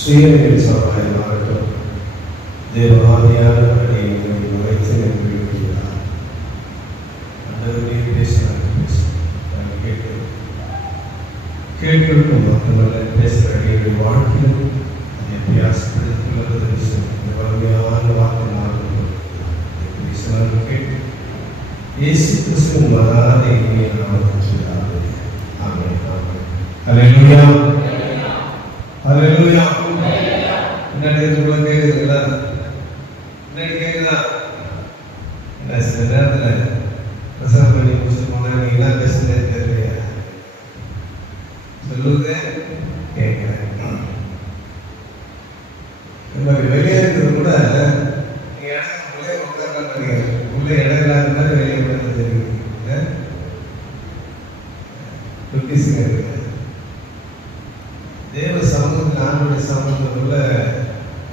சுயநீர் சமாயமாகட்டும் தேவாதியான உரைத்து நிறுத்தினார். கேட்கும் மட்டுமல்ல பேசுகிற வாழ்க்கையிலும் வறுமையான வாக்கு கேட்டு இயேசு கிறிஸ்துவின் வராத இனிய நாமத்தில் ஆமென். ஹல்லேலூயா ஹல்லேலூயா. முன்னாடி உங்களுக்கு கேக்குதுங்களா? முன்னாடி கேக்குதா? என்ன சில நேரத்தில் பிரசவம் பண்ணி முடிச்சுட்டு போனா நீங்க என்ன பேசுறதே தெரியலையா? சொல்லுவது கேட்கிறேன். வெளியே இருக்கிறது கூட நீங்க இடம் உள்ளே உட்கார்ந்து நினைக்கிறேன். உள்ளே இடம் இல்லாத மாதிரி வெளியே உட்கார்ந்து தெரியுங்க. தேவ சமூகத்தில் ஆண்டுடைய சமூகத்துக்குள்ள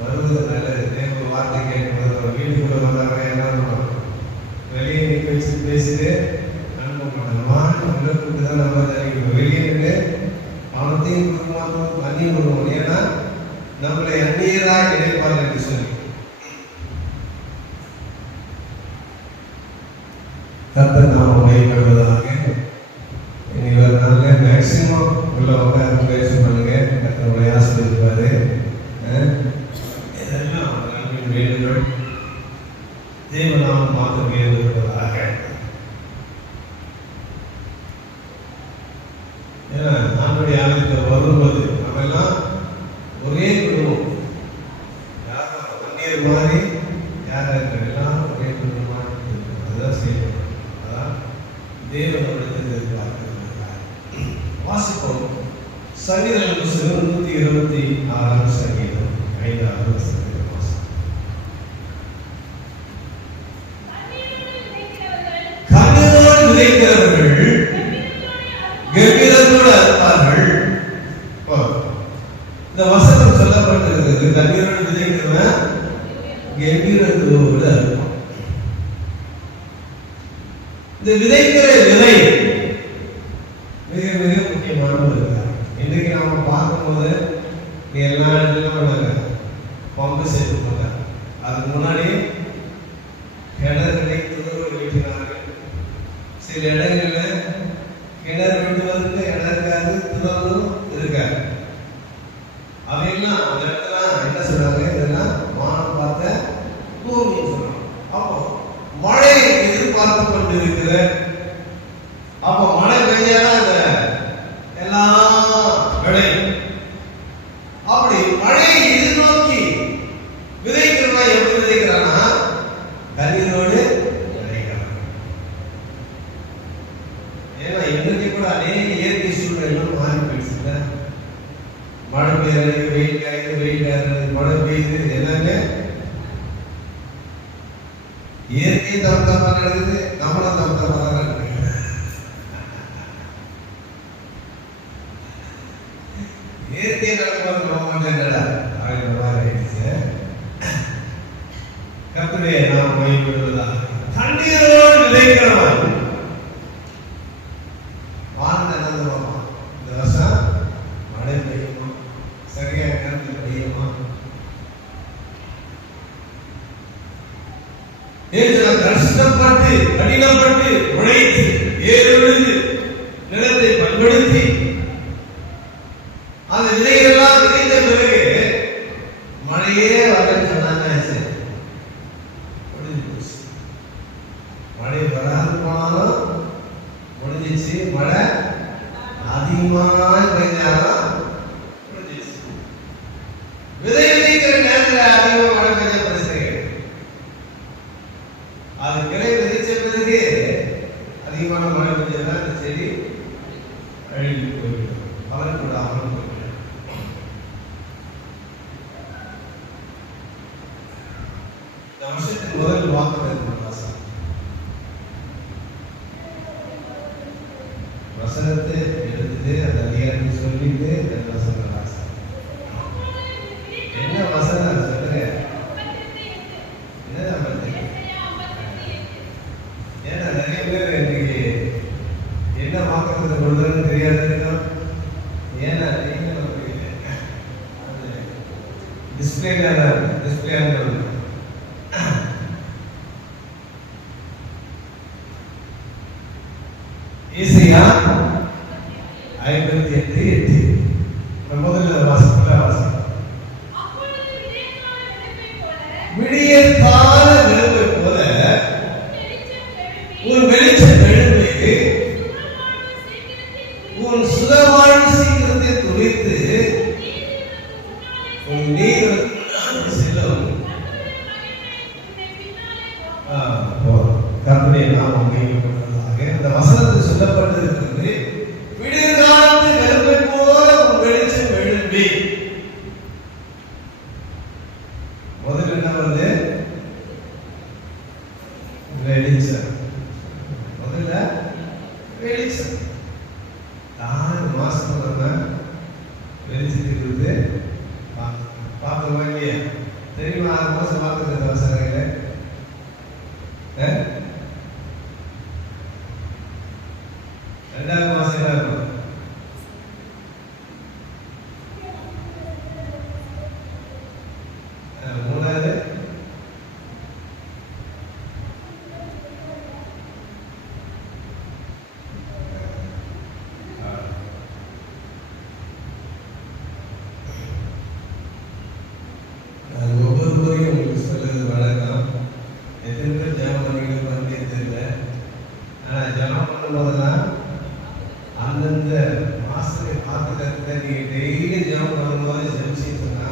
வருவது நல்லது. தேவ வார்த்தை கேட்கறது வீட்டுக்குள்ள வந்தாங்க என்ன பண்ணுவோம்? வெளியே நிற்க வச்சு பேசிட்டு அனுப்ப மாட்டாங்க. வாங்க உள்ள கூட்டு தான் நம்ம தெரிவிக்கணும். வெளியே நின்று பணத்தையும் கொடுக்க மாட்டோம், தண்ணியும் கொடுக்கணும். ஏன்னா நம்மளை அந்நியராக நினைப்பார்கள் என்று சொல்லி கர்த்தர் நாம் மகிமைப்படுவதாக. இவர் நல்ல மேக்சிமம் உள்ள உட்கார முயற்சி பண்ணுங்க. கர்த்தருடைய ஆசீர்வதிப்பாரு. இதெல்லாம் நன்மையின் வேண்டுகள் தேவநாமம் மாற்ற வேண்டுவதாக. ஏன்னா நம்முடைய ஆலயத்தில் வரும்போது நம்ம எல்லாம் ஒரே குடும்பம். யாரும் அந்நியர் மாதிரி யாரா இருக்கிற எல்லாம் ஒரே குடும்பமாக அதுதான் செய்யணும். அதான் தேவனுடைய எதிர்பார்க்கிறார். வாசிப்போம். சங்கீதம் 126 சங்கீதம் 5வது வசனம் வாசிப்போம். கண்ணீரோடு விதைக்கிறவர்கள் கம்பீரத்தோடு அறுப்பார்கள். இந்த வசனம் சொல்லப்பட்டிருக்கிறது. கண்ணீரோடு விதைக்கிறவன் கம்பீரத்தோடு அறுப்பான். இந்த விதைக்கிற விதை மிக மிக முக்கியமானது. இன்னைக்கு நாம பார்க்கும்போது எல்லா இடத்துலயும் பம்பு செட்டு போட்டாங்க. அதுக்கு முன்னாடி கிணறுகளை துறவு வெட்டினார்கள். சில இடங்கள்ல கிணறு வெட்டுவதற்கு இடம் இருக்காது, துறவும் இருக்காது. அவையெல்லாம் அந்த இடத்துல என்ன சொல்றாங்க? இதெல்லாம் வானம் பார்த்த பூமின்னு சொல்றாங்க. அப்போ மழையை எதிர்பார்த்து கொண்டு இருக்கிற, அப்போ மழை பெய்யாதான் அந்த எல்லாம் விளையும். அப்படி மழையை எதிர்நோக்கி விதைக்கிறவா எப்படி விதைக்கிறானா? கண்ணீரோடு விதைக்கிறான். ஏன்னா இன்னைக்கு கூட அநேக இயற்கை சூழ்நிலை மாறி போயிடுச்சுல. மழை பெய்யறது, வெயில் காயுது, வெயில் காயுது, மழை பெய்யுது, எல்லாமே இயற்கை தரத்தமா நடக்குது, நம்மளும் தரத்தமா நடக்குது. இயற்கை நடக்கிறது நம்ம என்னடா ஆயிடுச்சு. கர்த்தரே நாம் மகிமைப்படுவதா. கண்ணீரோடு விதைக்கிறவன் வாழ்ந்த என்னதுமா? இந்த வருஷம் மழை பெய்யுமா? சரியா நேரத்தில் பெய்யுமா? கஷ்டப்பட்டு கடினப்பட்டு உழைத்து ஏறு நிலத்தை பண்படுத்தி படுத்தி அந்த விதைகளெல்லாம் விதைத்த பிறகு மழையே வரலன்னு சொன்னாங்க. மழை வராது போனாலும் முடிஞ்சிச்சு. மழை அதிகமாக பெஞ்சாலும் முடிஞ்சிச்சு. விதை விதைக்கிற நேரத்தில் அதிகமாக மழை பெய்ய பிரச்சனை. அது கிளை விதைச்ச பிறகு அதிகமான மழை பெஞ்சதுன்னா அந்த செடி அழுகி போய்விடும். அவர்களோட அமர்ந்து இந்த வருஷத்தின் முதல் வாக்கு வசனத்தை எடுத்துட்டு அந்த அதிகாரத்தை சொல்லிட்டு என்ன வசனம் சொல்லுங்க. என்னதான் ஏன்னா நிறைய பேர் இன்னைக்கு என்ன வாக்குறது கொள்றதுன்னு தெரியாது. ஏன்னா டிஸ்பிளே ஈஸியா 58:8 முதல்ல வாசம் விடியற்கால விளம்பை போல உன் வெளிச்சம் எழும்பி உன் சுகவாழ்வு சீக்கிரத்தை துளித்து உன் நீர் செல்லும். கற்பனை நாம் அந்த வசனத்தில் சொல்லப்பட்டிருக்கிறது. விடியற்காலத்து வெறுமை போல உன் வெளிச்சம் எழும்பி. முதல்ல என்ன வந்து வெளிச்சம். முதல்ல வெளிச்சம் 6 மாசம் நம்ம வெளிச்சத்துக்கு பார்க்கணுமா இல்லையா? தெரியுமா? 6 மாசம் பார்த்துருக்க வசனங்கள 2வது மாசம் என்ன இருக்கும்? மூணாவது ஒவ்வொரு முறையும் உங்களுக்கு சொல்றது வழக்கம். எத்தனை பேர் ஜெபம் பண்ணிக்கிட்டு பண்ணி தெரியல. ஆனா ஜெபம் பண்ணும் போதெல்லாம் அந்தந்த மாசத்தை பார்த்துக்கிறதுக்கு நீங்க டெய்லி ஜெபம் பண்ணும்போது ஜெபிச்சீங்கன்னா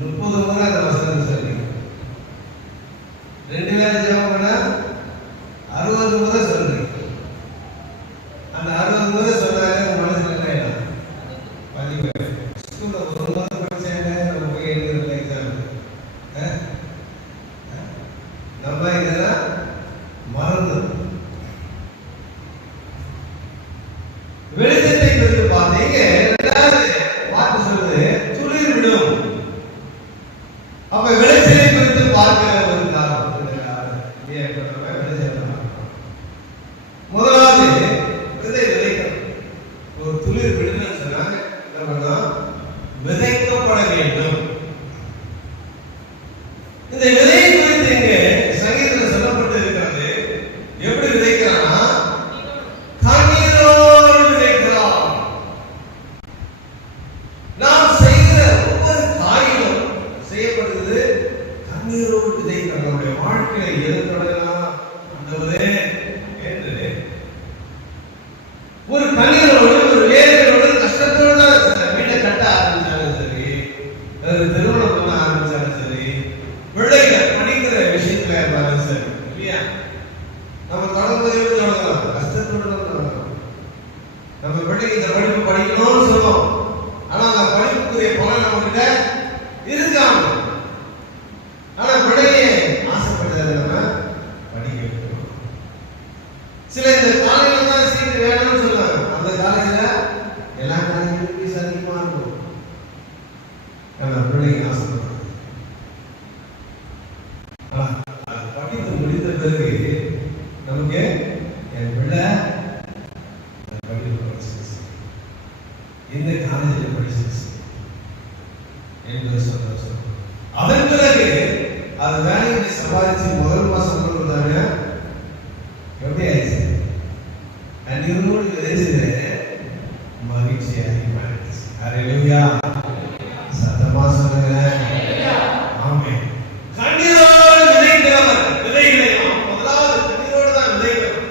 30 முறை அந்த வசனத்தை சொல்லி 2 வேளை ஜெபம் பண்ணா 60 முறை சொல்றீங்க. அந்த 60 முறை சொன்னாலே உங்க மனசுல என்ன ஆயிடும்? பதிவு. ஸ்கூல்ல ஒரு முறை படிச்சாங்க நம்ம போய் எழுதுறதுல எக்ஸாம் நம்ம இதெல்லாம் மறந்து வெளிச்சத்தை குறித்து பார்த்தீங்க. 2வது வார்த்தை சொல்லுது துளிர் விடும். அப்ப வெளிச்சத்தை குறித்து பார்க்கிற ஒரு காரணம் முதலாவது விதை விதைக்கணும். ஒரு துளிர் விடுன்னு சொன்னாங்க என்ன பண்ணலாம்? விதைக்கப்பட வேண்டும். இந்த விதையை குறித்து இங்க சங்கீதத்தில் சொல்லப்பட்டு இருக்கிறது. எப்படி விதைக்கிறான்னா கண்ணீரோடு விதைக்கிறான். நாம் செய்கிற ஒவ்வொரு காரியம் செய்யப்படுகிறது கண்ணீரோடு விதைக்கிறான். நம்முடைய வாழ்க்கையை எது தொடங்கலாம் ஆண்டவரே என்று ஒரு கண்ணீரோடு ஒரு வேதனையோடு கஷ்டத்தோடு தான் வீட்டை கட்ட ஆரம்பிச்சாலும் சரி, திருமணம் பண்ண ஆரம்பிச்சாலும் சரி, பிள்ளைகள் படிக்கிற விஷயத்துல இருந்தாலும் சரி இல்லையா? நம்ம தொடங்கலாம் கஷ்டத்தோடு தான் தொடங்கலாம். நம்ம பிள்ளைங்க இந்த படிப்பு படிக்கணும்னு சொல்லுவோம். ஆனா அந்த படிப்புக்குரிய பலன் நம்ம கிட்ட இருக்காம. ஆனா பிள்ளைங்க ஆசைப்பட்டதை நம்ம படிக்க வைக்கணும். சில இந்த காலையில தான் சீட்டு வேணும்னு சொல்லுவாங்க. அந்த காலையில எல்லா காலையிலும் ஃபீஸ் அதிகமா இருக்கும். ஆனா பிள்ளைங்க ஆசைப்படுறாங்க. படித்து முடித்த பிறகு நமக்கு என் பிள்ளை படிப்பு படிச்சிருச்சு, இந்த காலேஜில் படிச்சிருச்சு என்று சந்தோஷம். அதன் பிறகு அது வேலையை சம்பாதிச்சு முதல் மாசம் கொடுத்தாங்க. எப்படி ஆயிடுச்சு? அன்னைக்கு விதைச்சது மகிழ்ச்சி அதிகமாயிடுச்சு. ஹல்லேலூயா. சத்தமா சொல்லுங்க. ஆமென். கண்ணீரோடு விதைக்கிறவர் விதைகளை முதலாவது கண்ணீரோடு தான் விதைக்கிறோம்.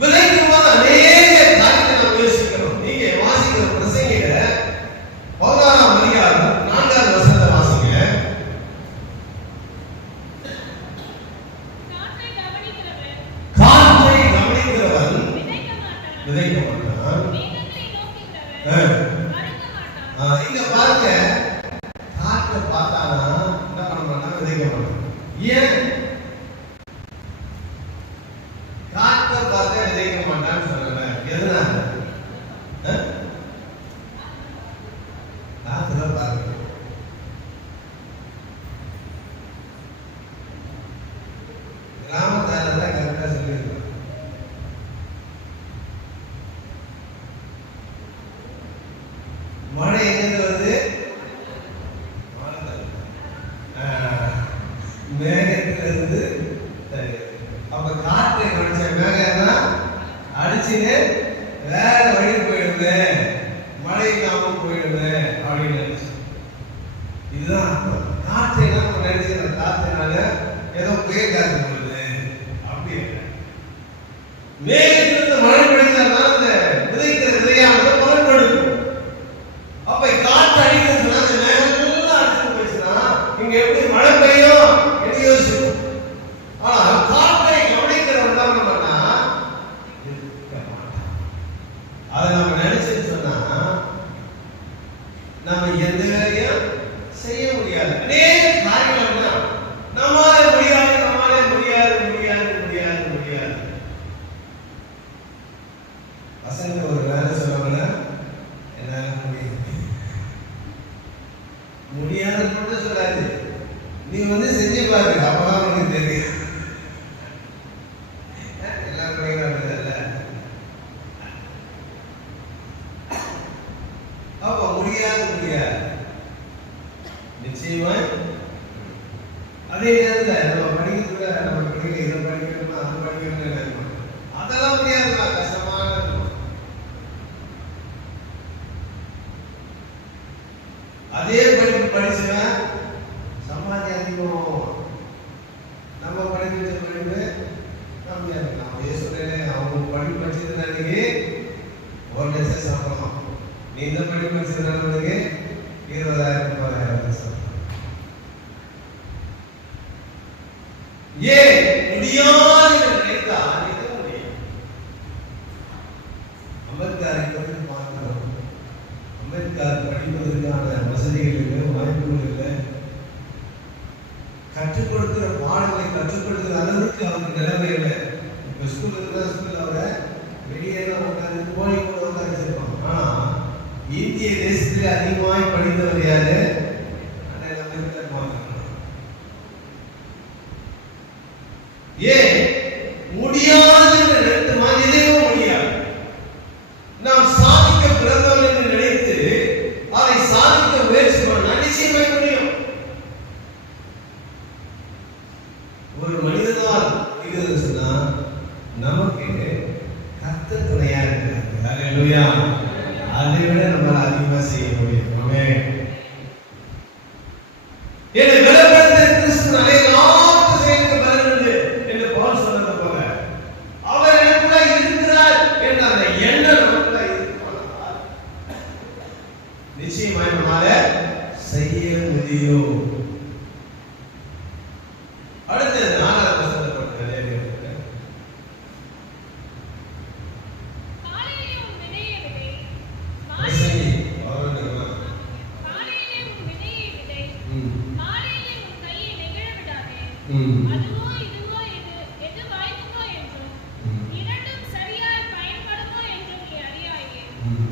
விதைக்கும் போது அநேக காரியத்தை நாம் யோசிக்கிறோம். நீங்க வாசிக்கிற பிரசங்கில 16ஆம் அதிகாரம் 4வது வசனத்தை வாசிங்க. காற்றை கவனிக்கிறவன் விதைக்க மாட்டான். இங்க பாருங்க, காற்றை பார்த்தானா என்ன பண்ண மாட்டான், விதைக்க மாட்டான். ஏன் காற்றை பார்த்தா விதைக்க மாட்டான்னு சொல்றேன்? எதனால? காற்றை பாருங்க. கிராமத்தால தான் கரெக்டா சொல்லியிருக்காங்க. மழை எங்கிருந்து வருது? மேகத்திலிருந்து. அப்ப காற்றை கவனிச்ச மேகம் அடிச்சுன்னு வேற வழி போயிடுது, மழை இல்லாம போயிடுது அப்படின்னு நினைச்சு. இதுதான் காற்றை நம்ம நினைச்சு காற்றினால ஏதோ புயல் காற்று வருது அப்படி இல்லை. மேகத்திலிருந்து மழை பெய்ததுனால அந்த விதைக்கிற விதையானது பலன் கொடுக்கும். அப்ப காற்று அடிக்கிறது அந்த மேகம் எல்லாம் அடிச்சு போச்சுன்னா இங்க எப்படி மழை பெய்யும் என்று யோசிக்கும். ஆனா காற்றை கவனிக்கிறவன் தான் பண்ணா அதை நம்ம நினைச்சுட்டு சொன்னா நம்ம எந்த வேலையும் செய்ய முடியாது. அநேக காரியங்கள் தான் நம்மால முடியாது, நம்மால முடியாது முடியாது முடியாது முடியாது. பசங்க ஒரு வேலை சொல்லுவாங்க, என்னால முடியாது முடியாதுன்னு மட்டும் சொல்லாது, நீ செஞ்சு பாரு, அப்பதான் உனக்கு தெரியும். எல்லாம் படிக்கிறாங்கல்ல. அப்ப முடியாது முடியாது நிச்சயமா. அதே நேரத்தில் நம்ம படிக்கிறதுல நம்ம படிக்க இதை படிக்கணுமா அது படிக்கணும்னு அதெல்லாம் முடியாதுமா, கஷ்டமான இருக்கும். அதே படிப்பு படிச்சுவேன் சம்பாதி அதிகம். நம்ம படிக்க வச்ச படிப்பு கம்மியா இருக்கு. நான் சொல்றேன், அவங்க படிப்பு படிச்சதுனாலே 1 லட்சம் சம்பளம், நீ இந்த படிப்பு படிச்சதுனால 20,000 30,000 ஏன் முடியாது நினைத்தா நினைக்க முடியும். அம்பேத்கரை பற்றி பார்க்கிறோம். அம்பேத்கர் படிப்பதற்கான வசதிகள் இல்லை, வாய்ப்புகள் இல்லை. கற்றுக் கொடுக்கிற பாடங்களை கற்றுக் கொடுக்கிற அளவுக்கு அவருக்கு நிலைமை இல்லை. இப்ப ஸ்கூல் அவரை வெளியே உட்காந்து போலி கூட உட்காந்துருப்பாங்க. ஆனா இந்திய தேசத்தில் அதிகமாய் படித்தவர் யாரு? ஏன் முடியாது என்று நினைத்து எதையும் முடியாது. நாம் சாதிக்க பிறந்தவர்கள் என்று நினைத்து அதை சாதிக்க முயற்சி பண்ண நிச்சயமே முடியும். ஒரு மனிதனால் இது சொன்னா நமக்கு கர்த்தர் துணையா இருக்கிறார். ஹல்லேலூயா. அதை விட நம்மளால அதிகமா செய்ய முடியும். ஆமென். என்னை பலப்படுத்த கிறிஸ்து எல்லாத்து செய்து பலனுண்டு என்று பவுல் சொன்னது போல அவர் எனக்குள்ள இருக்கிறார் என்ற அந்த எண்ணம் நமக்குள்ள இருக்குமானால் நிச்சயமாய் நம்மால செய்ய முடியும். அடுத்து 4வது வசனத்தை படிங்க.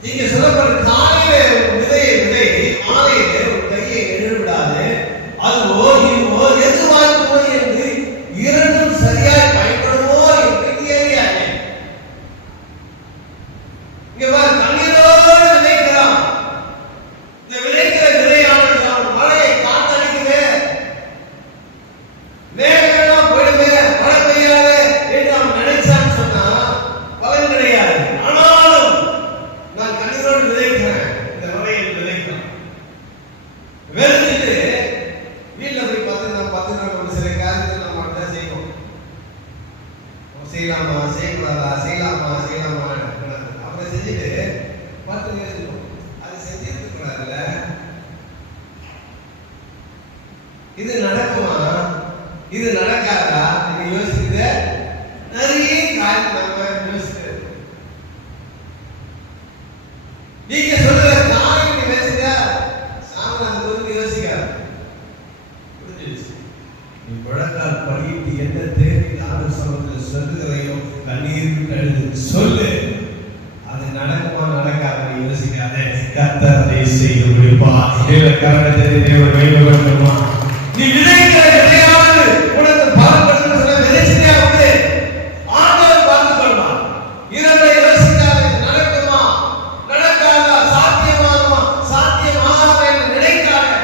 இங்க சொல்லப்படுற காலையிலே விதையை விதை, மாலையிலே உன் கையை எழுவிடாது, அதுவோ இதுவோ எது வாய்க்குமோ என்று இரண்டும் சரியாய் பயன்படுமோ என்று நீ அறியாதே. இங்க பாரு, கண்ணீரோடு விதைக்கிறான். இந்த விதைக்கிற விதையானது அவன் மழையை காத்தடிக்குது, மேகமெல்லாம் போயிடுமே, மழை பெய்யாது என்று அவன் நினைச்சான்னு சொன்னா பலன் கிடையாது. ஆனால் இது நடக்காதா? நீங்க யோசிக்குது நிறைய காரணம் யோசிச்சு நீங்க சொல்ற காரணம் யோசிச்சா சாமி அதை குறித்து யோசிக்காது. புரிஞ்சிருச்சு? நீ முழங்கால் படிட்டு என்ன தேடி நானும் சமத்தில் சொல்லுகிறையோ கண்ணீர் கழுது சொல்லு. அது நடக்குமா நடக்காத யோசிக்காத. கர்த்தர் அதை செய்து முடிப்பார். கரணத்தை தேவன் வைக்க வேண்டுமா? நீ விதைக்கிற விதையாவது உனக்கு பலன் விதைச்சிட்டே வந்து ஆண்டவர் பார்த்துக் கொள்வார். இரண்டை யோசிக்காத. நடக்குமா நடக்காதா, சாத்தியமாகுமா சாத்தியமாகாத என்று நினைக்காத.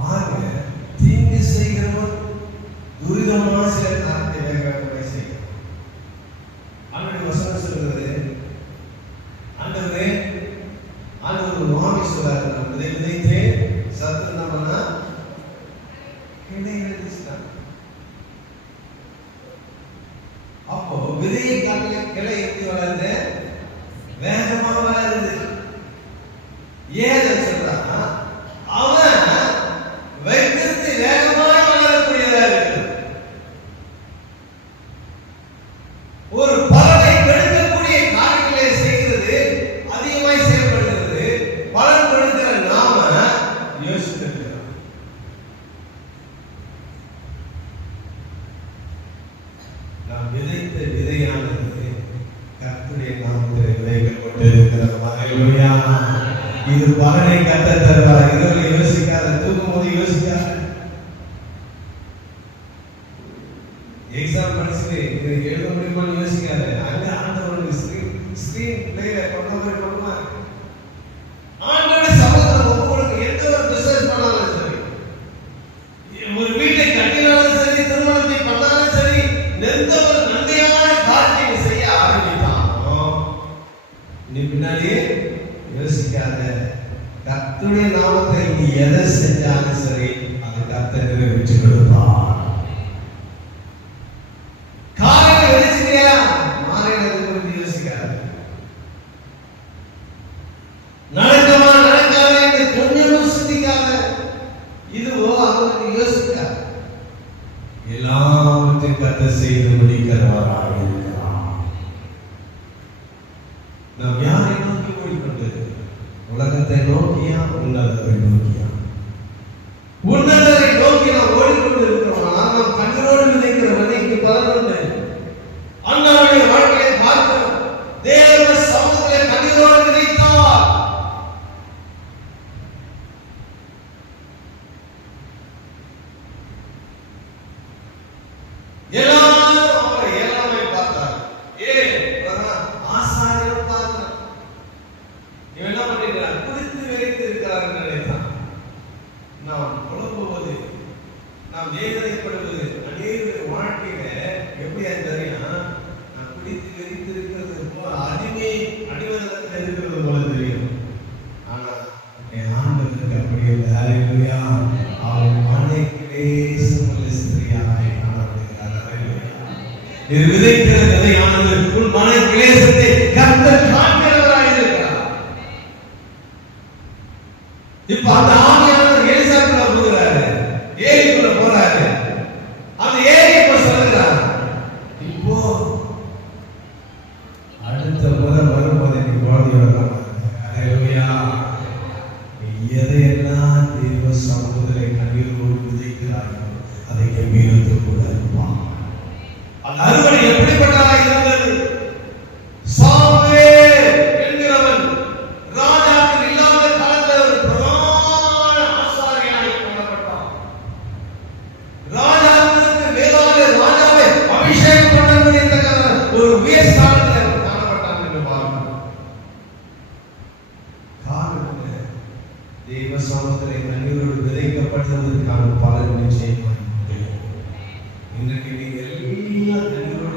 பாருங்க, தீங்கு செய்கிறவன் துரிதமான சில காரியத்தை வேகமாக செய்யும். ஆண்டவர் வசனம் சொல்கிறது, ஆண்டவரே ஆண்டவர் நோக்கி சொல்றாரு, நான் விதைத்தேன் சத்து நம்மனா கிளை எழுதிட்டான். அப்போ விதையை காட்டில கிளை எப்படி வளருது? வேகமாக வளருது. ஏன் சொல்றான்னா அவன் வைத்திருந்து வேகமாய் வளரக்கூடியதாக இருக்கு. ஒரு பலனை கெடுக்கக்கூடிய காரியங்களை செய்கிறது அதிகமாய் செயல்படுகிறது. பலன் கொடுக்கிற நாம யோசித்திருக்கிறோம். நாம் விதைத்த விதையானது கர்த்தருடைய நாமத்தில் விதைக்கப்பட்டிருக்கிறது. ஹல்லேலூயா. இது பலனை கர்த்தர் தருவார். இதுவரை யோசிக்காத, தூக்கும் போது யோசிக்காத. எக்ஸாம் படிச்சுட்டு இது எழுத முடியுமான்னு யோசிக்காத. அங்க ஆண்டவனுக்கு ஸ்கிரீன் பிளேல கொண்டு ஆண்டவருடைய சமூகத்தில் ஒவ்வொரு எந்த ஒரு பிசினஸ் பண்ணாலும் சரி, ஒரு வீட்டை கட்டினாலும் சரி, திருமணத்தை பண்ணாலும் சரி, எந்த ஒரு நன்மையான காரியத்தை செய்ய ஆரம்பித்தானோ நீ பின்னாடியே யோசிக்காத. கர்த்தருடைய நாமத்தை நீ எதை செஞ்சாலும் சரி, அதை கர்த்தர் நிறைவேற்றி கொடுப்பார். காரியத்தை யோசிக்கிறியா? மாறினதை குறித்து யோசிக்காத. நடக்குமா நடக்காத என்று கொஞ்சம் சிந்திக்காத. இதுவோ அவனுக்கு யோசிக்காத. எல்லாவற்றையும் கர்த்தர் செய்து முடிக்கிறவராக இருக்கிறார். நாம் யாரை நோக்கி ஓடிக்கொண்டிருக்கிறோம்? உலகத்தை நோக்கியா, உன்னதரை நோக்கியா? உன்னதரை நோக்கி நாம் ஓடிக்கொண்டிருக்கிறோம். நாம் கண்ணோடு விதைக்கிற விதைக்கு பலன் உண்டு. அண்ணாவுடைய வாழ்க்கையை பார்க்கிறோம். தேவ சமூகத்தை கண்ணீரோடு விதைத்தார். எல்லாரும் அவரை ஏழாமை பார்த்தார். ஆசாரியர் பார்த்தார். இவன் என்ன பண்ணிருக்கிறார்? குடித்து விரைத்து இருக்கிறார் என்று நினைத்தான். நாம் புலம்புவது, நாம் வேதனைப்படுவது அநேக வாழ்க்கையில எப்படி தெரியும்னா, நான் குடித்து வெறித்து இருக்கிறது போல அடிமதத்தில் இருக்கிறது போல தெரியும். ஆனா என் ஆண்டவருக்கு அப்படி இல்லை. ஹல்லேலூயா. அவன் மனைவிலே சுமல ஸ்திரியாய் காணப்படுகிறார். ஹல்லேலூயா. இது விதைக்கிற விதையானது உன் மன கிளேசத்தை கர்த்தர் காண்கிறவராய் இருக்கிறார். இப்ப அந்த ஆவியானவர் எலிசாக்குள்ள போகிறாரு, ஏலிக்குள்ள போறாரு. அந்த ஏலி இப்ப சொல்லுகிறார், இப்போ அடுத்த முறை வரும்போது நீ குழந்தையோட தான். ஹல்லேலூயா. எதையெல்லாம் தேவ சமூகத்திலே கண்ணீரோடு விதைக்கிறாயோ அதை கம்பீரத்து கூட இருப்பான். அந்த அறுவடை எப்படிப்பட்டதாக இருந்தது? சாமுவேல் என்கிறவன் ராஜாக்கள் இல்லாத காலத்தில் ஒரு பிரதான ஆசாரியனாய் கொல்லப்பட்டான். ராஜாக்களுக்கு மேலாக ராஜாவை அபிஷேகம் பண்ணக்கூடிய ஒரு உயர் ஸ்தானத்தில் காணப்பட்டான் என்று பார்க்கிறோம். காரணம் தேவ சமூகத்திலே கண்ணீரோடு விதைக்கப்பட்டதற்கான பலன் நிச்சயமாக. இன்றைக்கு நீங்கள் எல்லாம் கண்ணீரோடு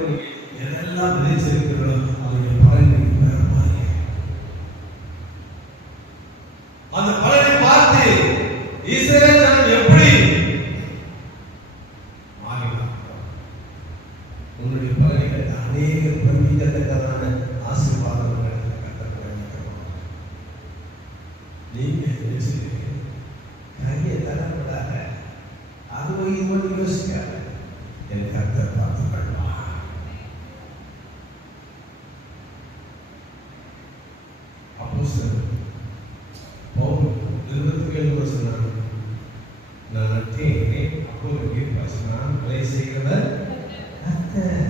அப்போதைக்கு வசனம் விலை செய்கிறவர் கர்த்தர்.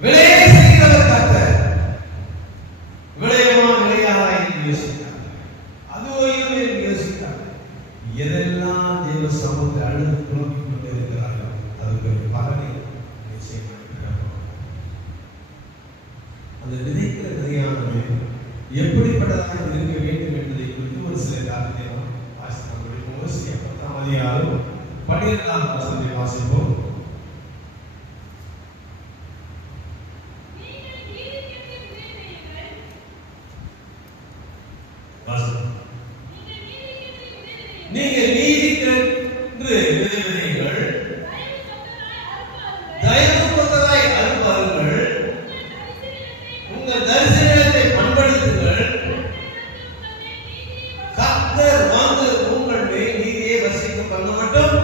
விலை செய்கிறவர் கர்த்தர். விளையமா விளையாதா என்று யோசித்தார். அதுவோ இதுவோ என்று யோசித்தார். எதெல்லாம் தேவ சமூகத்தை அழுது புலம்பிக் கொண்டு இருக்கிறார்களோ அதுக்கு ஒரு பலனை நிச்சயமாக அந்த விதைக்கிற விதையானது எப்படிப்பட்டதாக இருக்க வேண்டும் என்பதை குறித்து ஒரு சில காரியத்தை நாம் வாசித்தோம். மோசே 10ஆம் அதிகாரம் 12ஆம் வசனத்தை வாசிப்போம். நீங்க நீதிக்கென்று விதையுங்கள், தயவு கொண்டதாய் அறுப்பாருங்கள், உங்கள் தரிசனத்தை பண்படுத்துங்கள், கர்த்தர் வந்து உங்கள் மேல் நீதியை வசிக்க பண்ண மட்டும்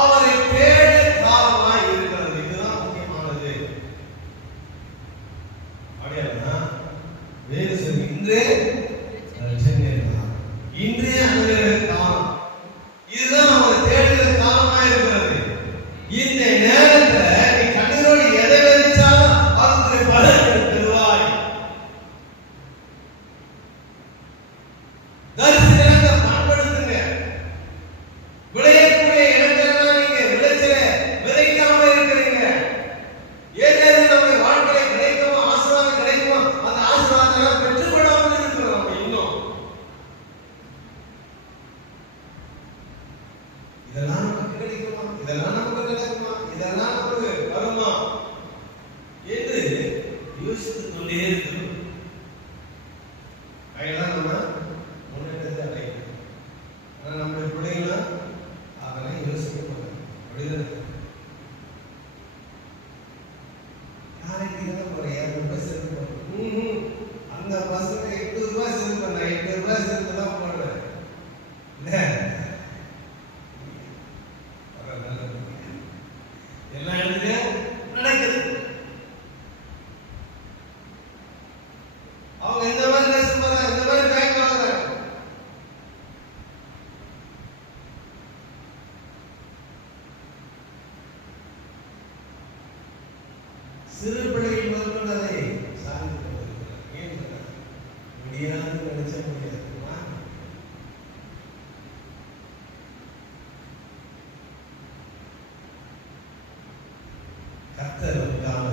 அவரை தேட காலமாய் இருக்கிறது. இதுதான் முக்கியமானது. அப்படியா? வேறு சொல்லி இன்றே இன்றைய காலம் இதுதான் அவரை தேடுகிற காலமா இருக்கிறது. இந்த நேரத்தில் நீ கண்ணீரோடு எதை விதைச்சாலும் அதற்கு பலன் பெறுவாய். தரிசனத்தை பயன்படுத்துங்க. விளையக்கூடிய இடங்களெல்லாம் நீங்க விளைச்சல விதைக்காம இருக்கிறீங்க. ஏதாவது நம்ம வாழ்க்கையில கிடைக்குமோ ஆசீர்வாதம் கிடைக்குமோ அந்த ஆசீர்வாதத்தை பெற்றுக்கொள்ளாமல் இருக்கிறோம். இன்னும் இதெல்லாம் நமக்கு கிடைக்குமா, இதெல்லாம் நமக்கு கிடைக்குமா, இதெல்லாம் நமக்கு வருமா என்று யோசித்துக் கொண்டே இருக்கிறோம். அதெல்லாம் நம்ம முன்னேற்றத்தை அடையணும். ஆனால் நம்முடைய பிள்ளைங்களா அதெல்லாம் யோசிக்க மாட்டாங்க. அப்படிதான் நாளைக்கு தான் போறேன் 200 ரூபாய் சேர்த்து போறேன். அந்த பசங்க 8 ரூபாய் சேர்த்து பண்ண 8 ரூபாய் சேர்த்து தான் போடுறேன். இல்லை எல்லா இடத்துலயும் நடக்குது. அவங்க இந்த மாதிரி ட்ரெஸ் போறாங்க, இந்த மாதிரி பேங்க் வாங்குறாங்க. சிறு பிள்ளைகள் முதற்கொண்டு அதை சாதித்து கொண்டிருக்கிறார். ஏன் முடியாது நினைச்ச முடியாது. கர்த்தர் உங்களுக்காக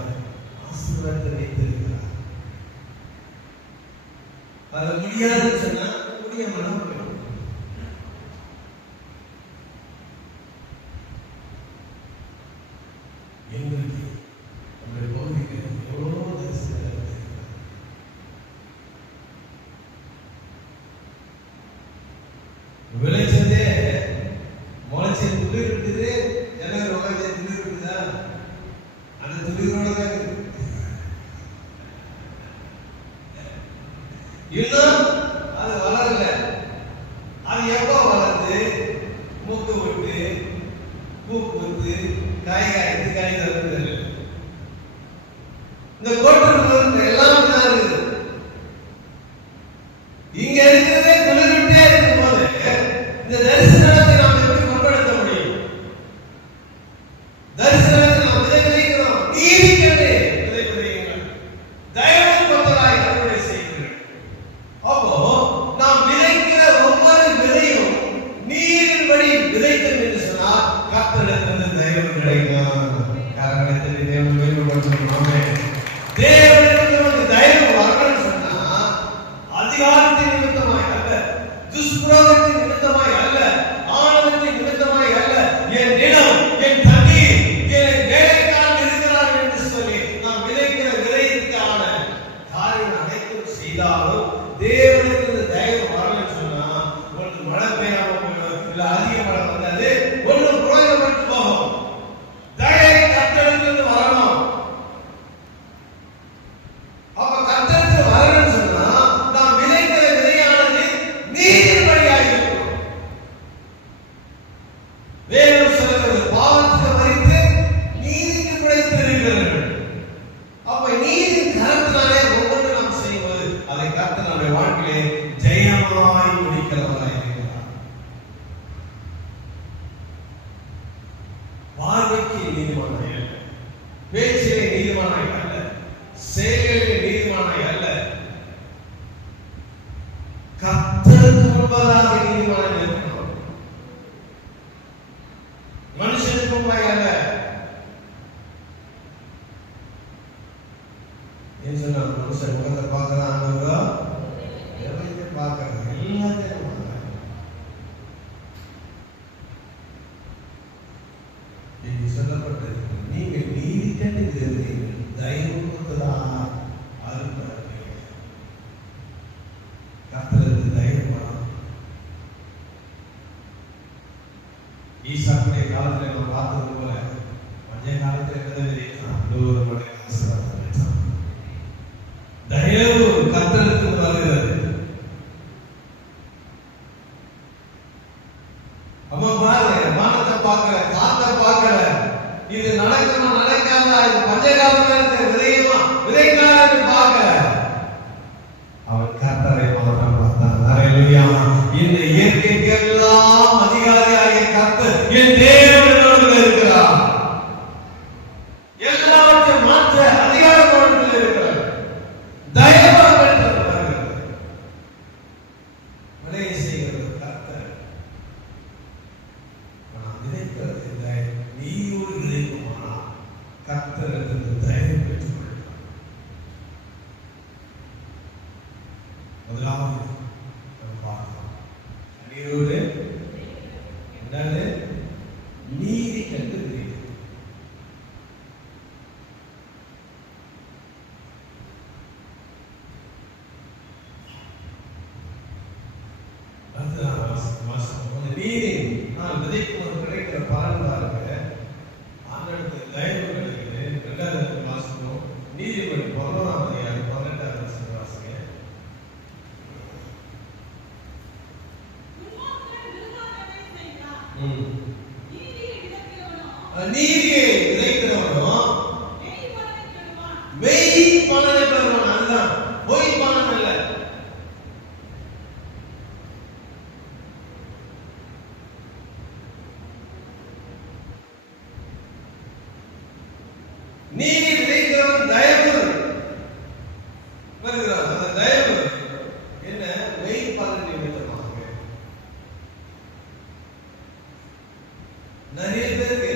ஆசீர்வாதத்தை வைத்திருக்கிறார். அது முடியாதுன்னு சொன்னா முடியாம போயிடும். எங்களுக்கு நம்முடைய பகுதிக்கு எவ்வளவோ தரிசனம் விளைச்சதே முளைச்சி துளிர் விட்டுது. ஜனங்கள் உலகத்தை துளிர் விட்டுதா? அந்த துளிரோட தான் இன்னும் அது வளரல. அது எப்போ வளர்ந்து மூக்கு விட்டு பூக்கு விட்டு காய் காய்த்து காய் தருது. இந்த கோட்டு எல்லாம் தான் இருக்குது. இங்க இருக்கிறதே துளிர் விட்டே இருக்கும் போது இந்த தரிசனத்தை நாம் எப்படி பண்படுத்த முடியும்? தரிசனத்தை நாம் விதைக்கிறோம். நீதிக்கென்று விதைக்கிறீர்கள், தயவு கொண்டதாய் அறுவடை செய்கிறீர்கள். அப்போ நாம் விதைக்கிற ஒவ்வொரு விதையும் நீரின்படி விதைத்தோம் என்று சொன்னால் கர்த்தரிடத்திலிருந்து தயவு கிடைக்கும். காரணத்தில் தேவன் மேம்படுத்தணுமே. தேவனிடத்திலிருந்து தயவு வரணும்னு சொன்னா அதிகாரத்தின் நிமித்தமாய் அல்ல, துஷ்பிரயோகத்தின் நிமித்தமாய் அல்ல, ஆணவத்தின் நிமித்தமாய் அல்ல, என் நிலம் என் தண்ணீர் என் வேலைக்காரன் இருக்கிறார் என்று சொல்லி நாம் விதைக்கிற விதைக்கான காரியம் அனைத்தும் செய்தாலும் தேவனிடத்திலிருந்து தயவு வரணும்னு சொன்னா ஒன்று மழை பெய்யாம போயிடும், இல்ல அதிக மழை வந்தது ஒன்று புரோஜனப்பட்டு போகும். தயவு கர்த்தரிடத்திலிருந்து வரணும். அப்ப கர்த்தரிடத்தில் வரணும்னு சொன்னா நாம் விதைக்கிற விதையானது நீதின்படியாக இருக்கும். வேதம் சொல்கிறது பாவத்துக்கு மரித்து நீதிக்கு பிழைத்திருக்கிறீர்கள். அப்ப நீதியின் கரத்தினாலே ஒவ்வொன்று நாம் செய்யும்போது அதை கர்த்தர் நம்முடைய வாழ்க்கையிலே ஜெயமாய் முடிக்கிறவராய் இருக்கிறார். பார்வைக்கு நீதிமானாய் அல்ல, பேச்சிலே நீதிமானாய் அல்ல, செயலிலே நீதிமானாய் அல்ல, கர்த்தருக்கு முன்பதாக நீதிமானாய் இருக்கணும். மனுஷனுக்கு முன்பாக அல்ல. ஏன் சொன்னா மனுஷன் முகத்தை பார்க்கறான், ஆண்டவரோ எல்லாத்தையும் பார்க்கறாங்க, எல்லாத்தையும் பார்க்கறாங்க. இது சொல்லப்பட்டது, நீங்க நீதி கண்டு இருக்கிறீர்கள், தயவு கொடுத்ததான் அருள்படுறீங்க. கர்த்தருக்கு தயவு பண்ணணும். ஈசாக்குடைய காலத்துல நம்ம பார்த்தது போல பழைய காலத்துல விதவிதை தயவு கர்த்தருக்கு வருகிறது. அம்மா பாருங்க, வானத்தை பார்க்கல, காத்தை பார்க்கல, இது நடக்குமா நடக்காதா, இது பஞ்சகாலமா இருக்க விதையுமா விதைக்காத பார்க்கல, அவன் கர்த்தரை மாத்திரம் பார்த்தான். ஹல்லேலூயா. இந்த இயற்கைக்கெல்லாம் அதிகாரியாகிய கர்த்தர் என் தேவனோடு இருக்கிறார். எல்லாவற்றையும் மாற்ற அதிகாரத்தோடு இருக்கிறார். தயவாக மழையை செய்கிறது கர்த்தர். நான் விதைக்கிறது தயவு. நீயோடு விதைக்குமானா கர்த்தருக்கு தயவு பெற்றுக் கொள்கிறார். முதலாவது நாம் பார்க்கிறோம், நீரோடு என்னது நீதி கண்டு விதைக்கிறது. நீதி நான் விதைக்கும் கிடைக்கிற பலன் பாருங்க. ஆண்டவருக்கு தயவு கிடைக்குது. 2வது வாசகம் நீதிபதி 11ஆம் அதிகாரம் 12வது வசனம் வாசிங்க. நீதியை விதைக்கிறவனோ மெய் பலனை பெறுவான். அதுதான், பொய் பலன் அல்ல. நீதி விதைக்கிறவன் தயவு வருகிறான். அந்த தயவு என்ன? மெய் பலன் நிமித்தமாக. நிறைய பேருக்கு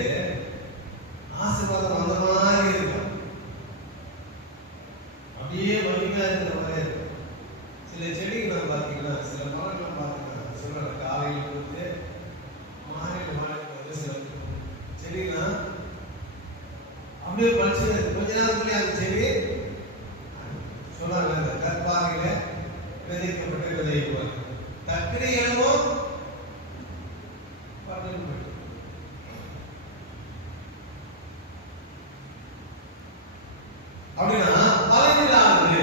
ஆசீர்வாதம் அந்த மாதிரி இருக்கும், அப்படியே மகிமையா இருக்கிற மாதிரி இருக்கும். சில செடிகளை பார்த்தீங்கன்னா, சில மரங்களை பார்த்தீங்கன்னா சொல்ற காலையில் கொடுத்து மாலையில் வந்து சில செடிலாம் அப்படியே படிச்சு கொஞ்ச நேரத்துலயே அந்த செடி சொன்னாங்க, அந்த கற்பாறையில விதைக்கப்பட்ட விதைக்குவாங்க. டக்குனு எழுவோ பலன் போயிட்டு. அப்படின்னா பலன் இல்லாதது.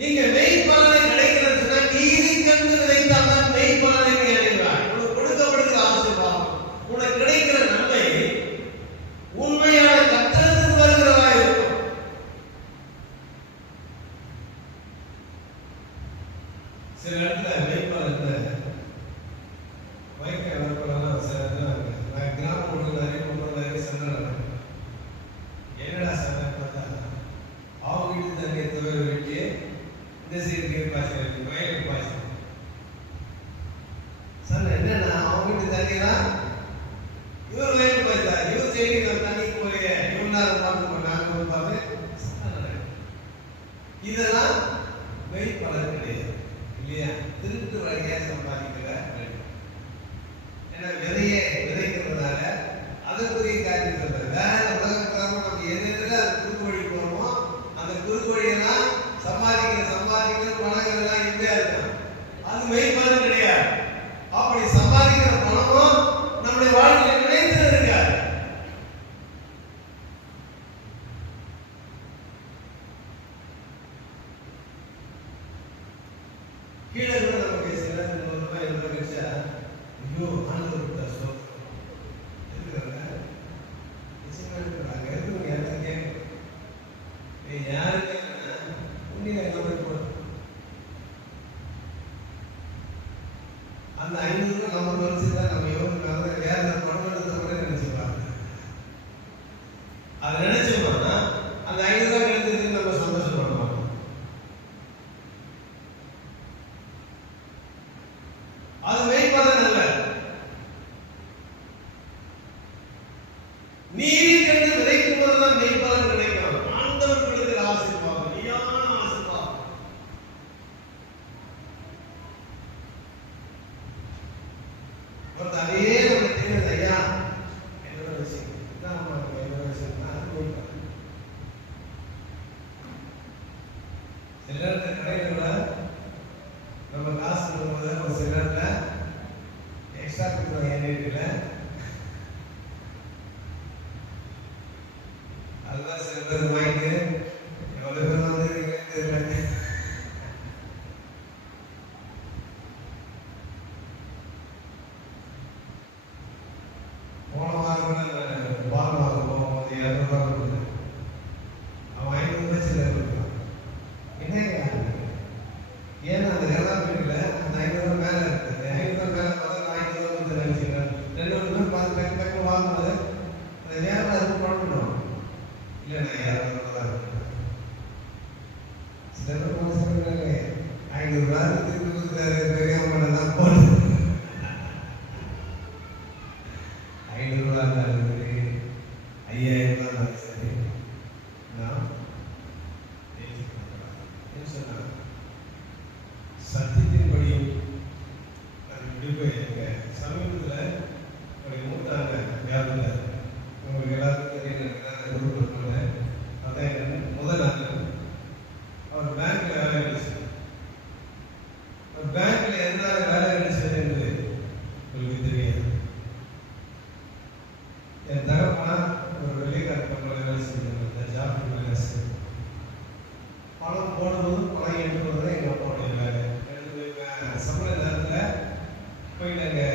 நீங்க மெய் பலனை கிடைக்கிறது சொன்னா நீதி கண்டு விதைத்தால்தான் மெய் பலனை நீ அடைவாய். உனக்கு கொடுக்கப்படுகிற ஆசீர்வாதம், உனக்கு கிடைக்கிற நன்மை உண்மையான கர்த்தருக்கு வருகிறதா இருக்கும். சில இடத்துல மெய் பலன்ல வைக்க வரப்படலாம். சில இடத்துல நான் கிராமம் ஒன்று நிறைய நிறைய சண்டை நடக்கும். என்னடா சண்டை பார்த்தா, அவங்க வீட்டு தண்ணியை துவர வெட்டி இந்த சீருக்கு பாய்ச்சல், வயலுக்கு பாய்ச்சல். சண்டை என்னன்னா, அவங்க வீட்டு தண்ணியெல்லாம் இவர் வயலுக்கு பாய்ச்சா, இவர் செய்தி தண்ணி போய் இவன் நேரம் பார்த்து நாங்கள் பார்த்து இதெல்லாம் மெய் பலன் கிடையாது இல்லையா? திருட்டு வழியா சம்பாதிக்கிற ஏன்னா விதையை விதைக்கிறதுனால அதற்குரிய காரியம் சொல்றது. வேற உலகக்காரங்க நம்ம எதிரில் அது குறுக்கு வழி போறோமோ, அந்த குறுக்கு வழியெல்லாம் சம்பாதிக்கிற பணங்கள் எல்லாம் இப்படியா இருக்கும். அது மெய் பலன் கிடையாது. அப்படி சம்பாதிக்கிற பணமும் நம்முடைய வாழ்க்கையில் நினைத்து இருக்காது. கீழே கூட நமக்கு சில ₹100 வச்சா, ஐயோ ஆண்டவர் விட்டா சோத்திரம் இருக்கிறாங்க, நிச்சயமா இருக்கிறாங்க, இருக்கிறவங்க யாரும் கேட்க யாருக்கு உண்மையில அந்த 500 நமக்கு வச்சுதான் நம்ம எவ்வளவு வேற பணம் எடுத்த கூட நினைச்சுப்பாங்க. அதை நினைச்சோம்னா அந்த 500 எடுத்ததுக்கு நம்ம சந்தோஷப்படுவோம். அது மெய்ப்பதன் அல்ல. நீதி கண்டு விதைக்கும் போதுதான் மெய்ப்பதன் கிடைக்கும். ஆண்டவர் கொடுக்கிற ஆசீர்வாதம் மெய்யான ஆசீர்வாதம். அதே நம்ம தெரியாது. ஐயா என்னோட விஷயம் என்னோட விஷயம்னா சில நேரத்தில் கடையில் நம்ம காசு கொடுக்கும்போது ஒரு சில நேரத்தில் எக்ஸ்ட்ரா கொடுக்குறோம். என் வீட்டில் அதுதான் சில பேர் வாங்கிட்டு எவ்வளோ பேர் வந்து போன வாரம் வாரம் போகும்போது 200 ரூபா கொடுத்தேன். அவன் 500 சில கொடுத்தான். என்னங்க ஏன்னா அந்த வேளாண் வீட்டில் அந்த 500 மேலே இருக்குது. 500 மேலே பார்த்தா 500 வந்து நினைச்சுக்கிறேன். 2 பேர் பார்த்து டக்கு டக்கு வாங்கும்போது அது வேலை இருக்கும் பண்ணணும். இல்லை நான் 200 தான் இருக்கேன். சில பேர் போன சொல்லுறாங்க 500 ரூபா திருப்பி கொடுத்தாரு தெரியாம தான் போடுது. 500 ரூபா இருந்தாலும் சரி 5000 ரூபா இருந்தாலும் சரி நான் சொன்னா சத்தியத்தின்படியும் முடிவு சமீபத்தில் ஒரு மூத்தாங்க வியாபாரம் உங்களுக்கு எல்லாருக்கும் தெரியும். அதான் முதல் நாள் அவர் பேங்க்ல வேலை கிடைச்சது. பேங்க்ல எந்த வேலை கிடைச்சது என்று உங்களுக்கு தெரியாது. என் தகப்பனா ஒரு வெளிக்கார கம்பெனியில் வேலை செஞ்சாங்க. ஜாப் வேலை செய்ய பணம் போடும்போது பணம் எடுத்துவது தான் எங்கள் அப்பாவுடைய வேலை. சம்பள நேரத்தில் போயிட்டு அங்கே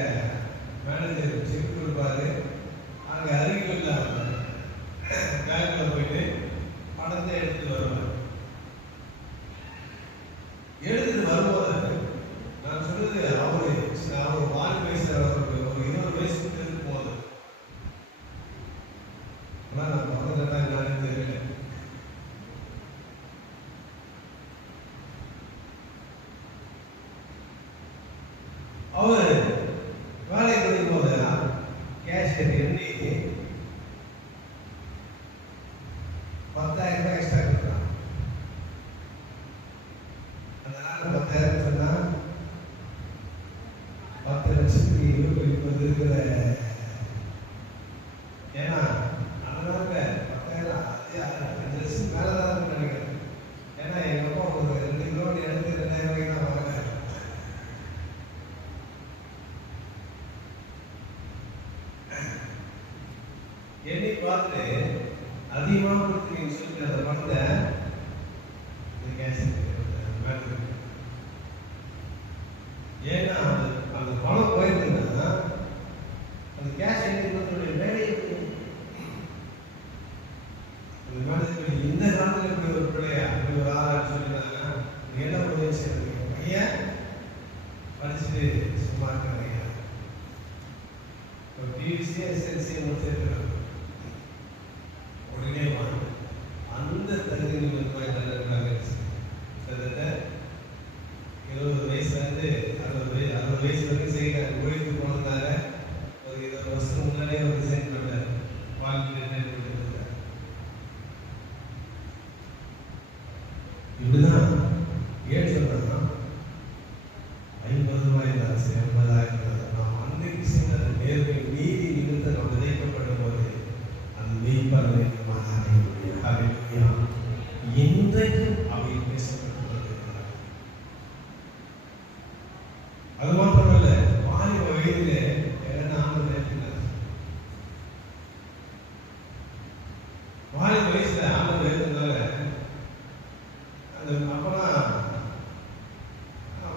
மேனேஜர் செக் கொடுப்பாரு. அங்கே அருகில் பேங்க்கில் போயிட்டு பணத்தை எடுத்துட்டு வருவார். எடுத்துட்டு வரும்போது நான் சொன்னது அவர் 4 வயசு அவருக்கு ஒரு 20 வயசுக்கு இருக்கும் போது ஆனால் நான் பக்கத்தில் என்னன்னு தெரியல. அவர் வேலை கொடுக்கும் போது கேஷியர் எண்ணி 10,000 ரூபாய் எக்ஸ்ட்ரா கொடுக்குறான். அந்த நாள் 10,000 சொன்னா 10 லட்சத்துக்கு இப்போது இருக்கிற. ஏன்னா அந்த நாளில் 10,000 5 லட்சம் மேலே தான் நினைக்கிறேன். ஏன்னா எங்கள் அப்பா ஒரு 2 கிலோ எடுத்து 2,000 ரூபாய்க்கு தான் வாங்க. எண்ணி பார்த்து அதிகமாக கொடுத்துருக்கீங்கன்னு சொல்லிட்டு அந்த பணத்தை ஏன்னா அந்த பணம் போயிருக்குன்னா அந்த கேஷ் எண்ணி வேலையை அந்த மேனேஜ் இந்த காலத்தில் இப்படி ஒரு பிள்ளையா இப்படி ஒரு ஆளான்னு சொல்லியிருந்தாங்கன்னா என்ன உதவி செய்யறது? பையன் படிச்சுட்டு சும்மா இருக்கிறாங்க. பியூசி எஸ்எல்சி சேர்த்துக்கிறாங்க. உடனே அந்த தகுதிகளுக்கு கிட்டத்தட்ட 20 வயசுலேருந்து 60 வயசு வரைக்கும் செய்கிறாங்க. ஓய்வு போனதால ஒரு 20 வருஷம் முன்னாடியே ஒரு ரிசைன் பண்ணார். வாழ்க்கை இப்படிதான் ஏன் சொல்றேன்னா 50 ரூபாய் இருந்தாலும் சரி 50,000 இருந்தாலும் நாம் அன்றைக்கு செய்த அந்த நேர்மை நீதி நிமித்தம் நாம் விதைக்கப்படும் போது அந்த மெய்ப்பலனை இன்றைக்கும் அவை பேசப்பட்டுள்ளது. அது மாத்திரமல்ல வாலிப வயதிலே வாலிப வயசுல 50 வயதுனால அந்த அப்பெல்லாம்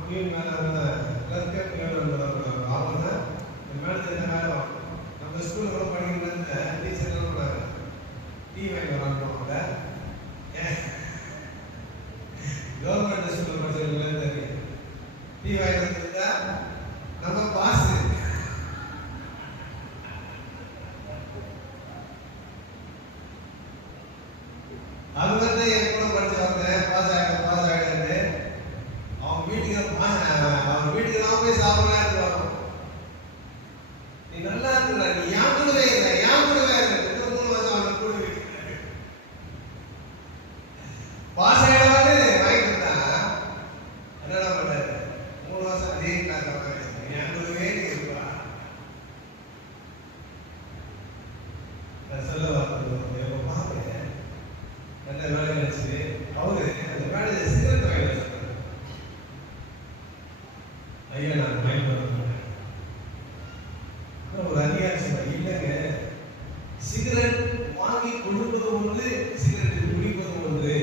பியூன் மேல அவங்க தான் மேலே வேலை. நம்ம ஸ்கூலில் கூட படிக்கிற டீச்சர் என்ன பண்ணாங்க? டீ வாங்கி வராங்க. நல்ல வேலை கிடைச்சது. அவரு அந்த வேலையை சிகரெட் வாங்கி வச்சார். ஐயா நான் பயன்படுத்த ஒரு அதிகாரி சொன்னார், இல்லைங்க, சிகரெட் வாங்கி கொடுப்பதும் ஒன்று, சிகரெட் குடிப்பதும் ஒன்று.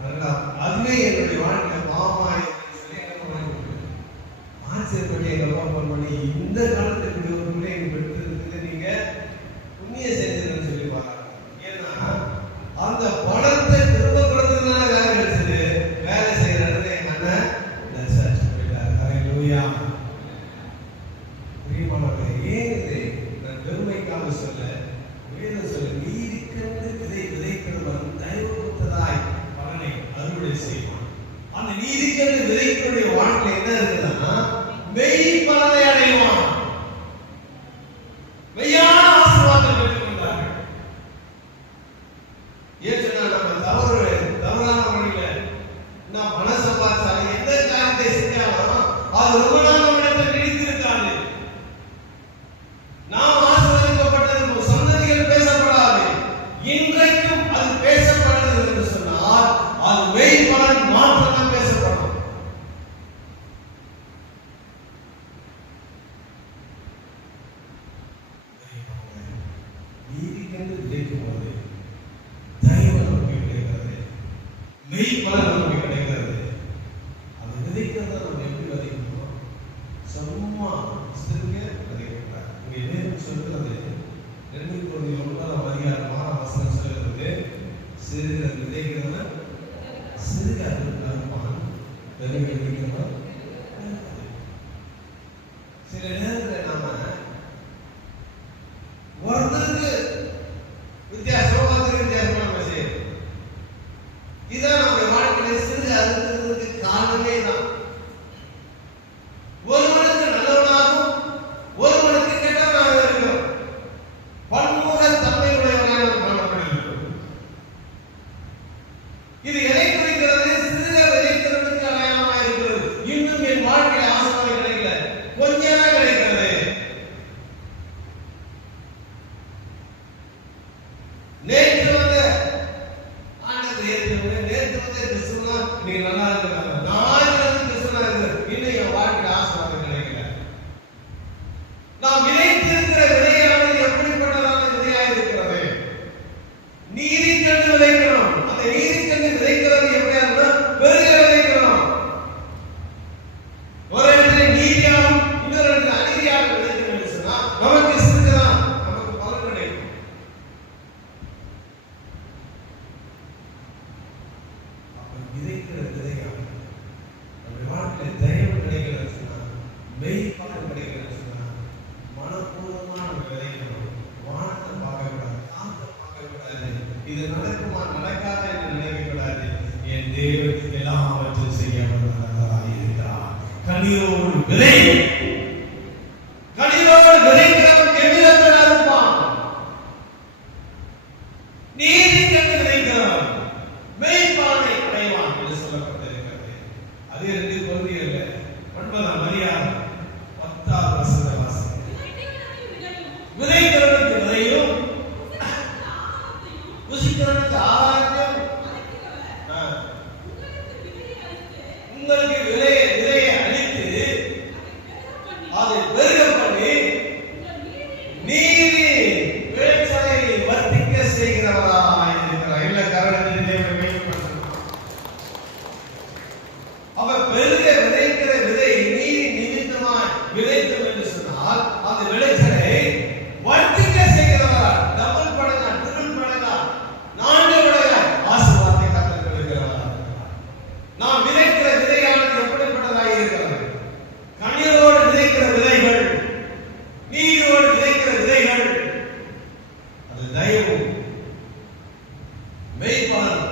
அதனால அதுவே என்னுடைய வாழ்க்கை மாமா சொல்லி எங்க வாங்கி கொடுக்குறேன். ஆச்சரியப்பட்டு எங்க அப்பா போன் பண்ணி, இந்த காலத்துல இப்படி ஒரு முறை பெற்றதுக்கு நீங்க புண்ணிய செஞ்சதுன்னு சொல்லி பாருங்க. ஏன்னா அந்த பணத்தை திரும்ப கொடுத்ததுனால வேலை கிடைச்சது. வேலை செய்யற இடத்துல எங்க அண்ணன் நர்சாச்சு போயிட்டார். ஹல்லேலூயா. பிரியமானவர்களே, ஏன் இதை நான் பெருமைக்காக சொல்ல, வேதம் சொல்ல, நீதிக்கென்று விதைக்கிறவன் தயவு கொடுத்ததாய் பலனை அறுவடை செய்வான். அந்த நீதிக்கென்று விதைக்கிறவனுடைய வாழ்க்கை என்ன இருக்குதுன்னா மெய் பலனை அடைவான். மெய்யான ஆசீர்வாதத்தை பெற்றுக் கொண்டார்கள். ஏன் சொன்னா நம்ம தவறான வழியில நான் பணம் சம்பாதிச்சாலும் எந்த காரியத்தை செஞ்சாலும் அது ரொம்ப நாள் நம்மிடத்தில் நீடித்திருக்காது. நாம் ஆசீர்வதிக்கப்பட்டது சந்ததிகள் பேசப்படாது. இன்றைக்கும் அது பேசப்படுகிறது என்று சொன்னால் அது மெய் பலன் மாற்றம் பேசப்படும். நீதிக்கென்று விதைக்கும் போது தயவு நமக்கு கிடைக்கிறது, மெய் பலன் நமக்கு கிடைக்கிறது. அது விதைக்கிறத நம்ம எப்படி விதைக்கணும்? சும்மா விதைக்கிறார். இங்கே வேதம் சொல்கிறது 2:9 வசனம் சொல்கிறது, சிறுக விதைக்கிறவன் சிறுக அறுப்பான், பெருக விதைக்கிறவன். சில நேரத்தில் நாம ஒருத்தருக்கு வித்தியாசமா நம்ம செய்யணும். இதான் நம்முடைய வாழ்க்கையில சிறுக அறுக்கிறதுக்கு காரணமே தான். ஒருவனுக்கு நல்லவனாகவும் ஒருவனுக்கு கெட்டவனாக இருக்கிறோம். பன்முக தன்மையுடையவனாக காணப்படுகிறோம். இது எதை குறிக்கிறது? சிறுக விதைக்கிறதுக்கு அடையாளமாக இருக்கிறது. இன்னும் என் வாழ்க்கையில ஆசீர்வாதம் கிடைக்கல, கொஞ்சம் தான் கிடைக்கிறது. நேற்று வந்து ஆண்டவர் ஏற்றுக்கொண்டு, நேற்று வந்து கிறிஸ்துவனா நீங்க நல்லா இருக்கிறாங்க, நாளைக்கு வந்து கிறிஸ்துவனா இருக்கு, இன்னும் என் வாழ்க்கையில ஆசீர்வாதம் கிடைக்கல. நாம் விதைத்திருக்கிற விதையானது எப்படிப்பட்டதான விதையாக இருக்கிறது? நீதிக்கென்று விதைக்கணும். அந்த நீதிக்கென்று விதைக்கிறது எப்படியா பெருக விதைக்கணும். ஒரு இடத்துல நீதியாகவும் இன்னொரு இடத்துல அநீதியாக விதைக்கணும் என்று சொன்னா நமக்கு சிறுதான் நமக்கு பலன் கிடைக்கும். விதைக்கிற விதையாக நம்ம வாழ்க்கையில தயவு கிடைக்கிறது சொன்னா, மெய் பலன் கிடைக்கிறது சொன்னா, மனப்பூர்வமா நம்ம விதைக்கணும். வானத்தை பார்க்கக்கூடாது, காற்றை பார்க்கக்கூடாது, இது நடக்குமா நடக்காத என்று நினைக்கக்கூடாது. என் தேவன் எல்லாவற்றையும் செய்ய வல்லவராய் இருக்கிறார். கண்ணீரோடு விதை, கண்ணீரோடு விதைக்கிறவன் எவ்விதத்தில் அறுப்பான். நீதிக்கென்று விதைக்கிறவன் மெய் பலனை அடைவான் என்று சொல்லப்பட்டிருக்கிறது. அது 2 கொரிந்தியர்ல 9ஆம் அதிகாரம் 10வது வசனத்தை வாசிங்க. விதைக்கிறவனுக்கு விதையும் புசிக்கிறவனுக்கு ஆகாரத்தையும் உங்களுக்கு விதையை அளித்து அதை பெருக பண்ணி நீதி விளைச்சலை வர்த்திக்க செய்கிறவராய் இருக்கிறார். எல்லா காரணத்திலும் தேவனை மையப்படுத்தணும். அப்ப பெருக விதைக்கிற விதை நீதி நிமித்தமாய் விதைத்தோம் என்று சொன்னால் அந்த விளைச்சலை வர்த்திக்க செய்கிறவரா, டபுள் மடங்கா, ட்ரிபிள் மடங்கா, 4 மடங்கா ஆசீர்வாதத்தை கர்த்தர் கொடுக்கிறவரா. நாம் விதைக்கிற விதையானது எப்படிப்பட்டதாக இருக்கிறது? கண்ணீரோடு விதைக்கிற விதைகள், நீதியோடு விதைக்கிற விதைகள், அது தயவு, மெய்ப்பலன்,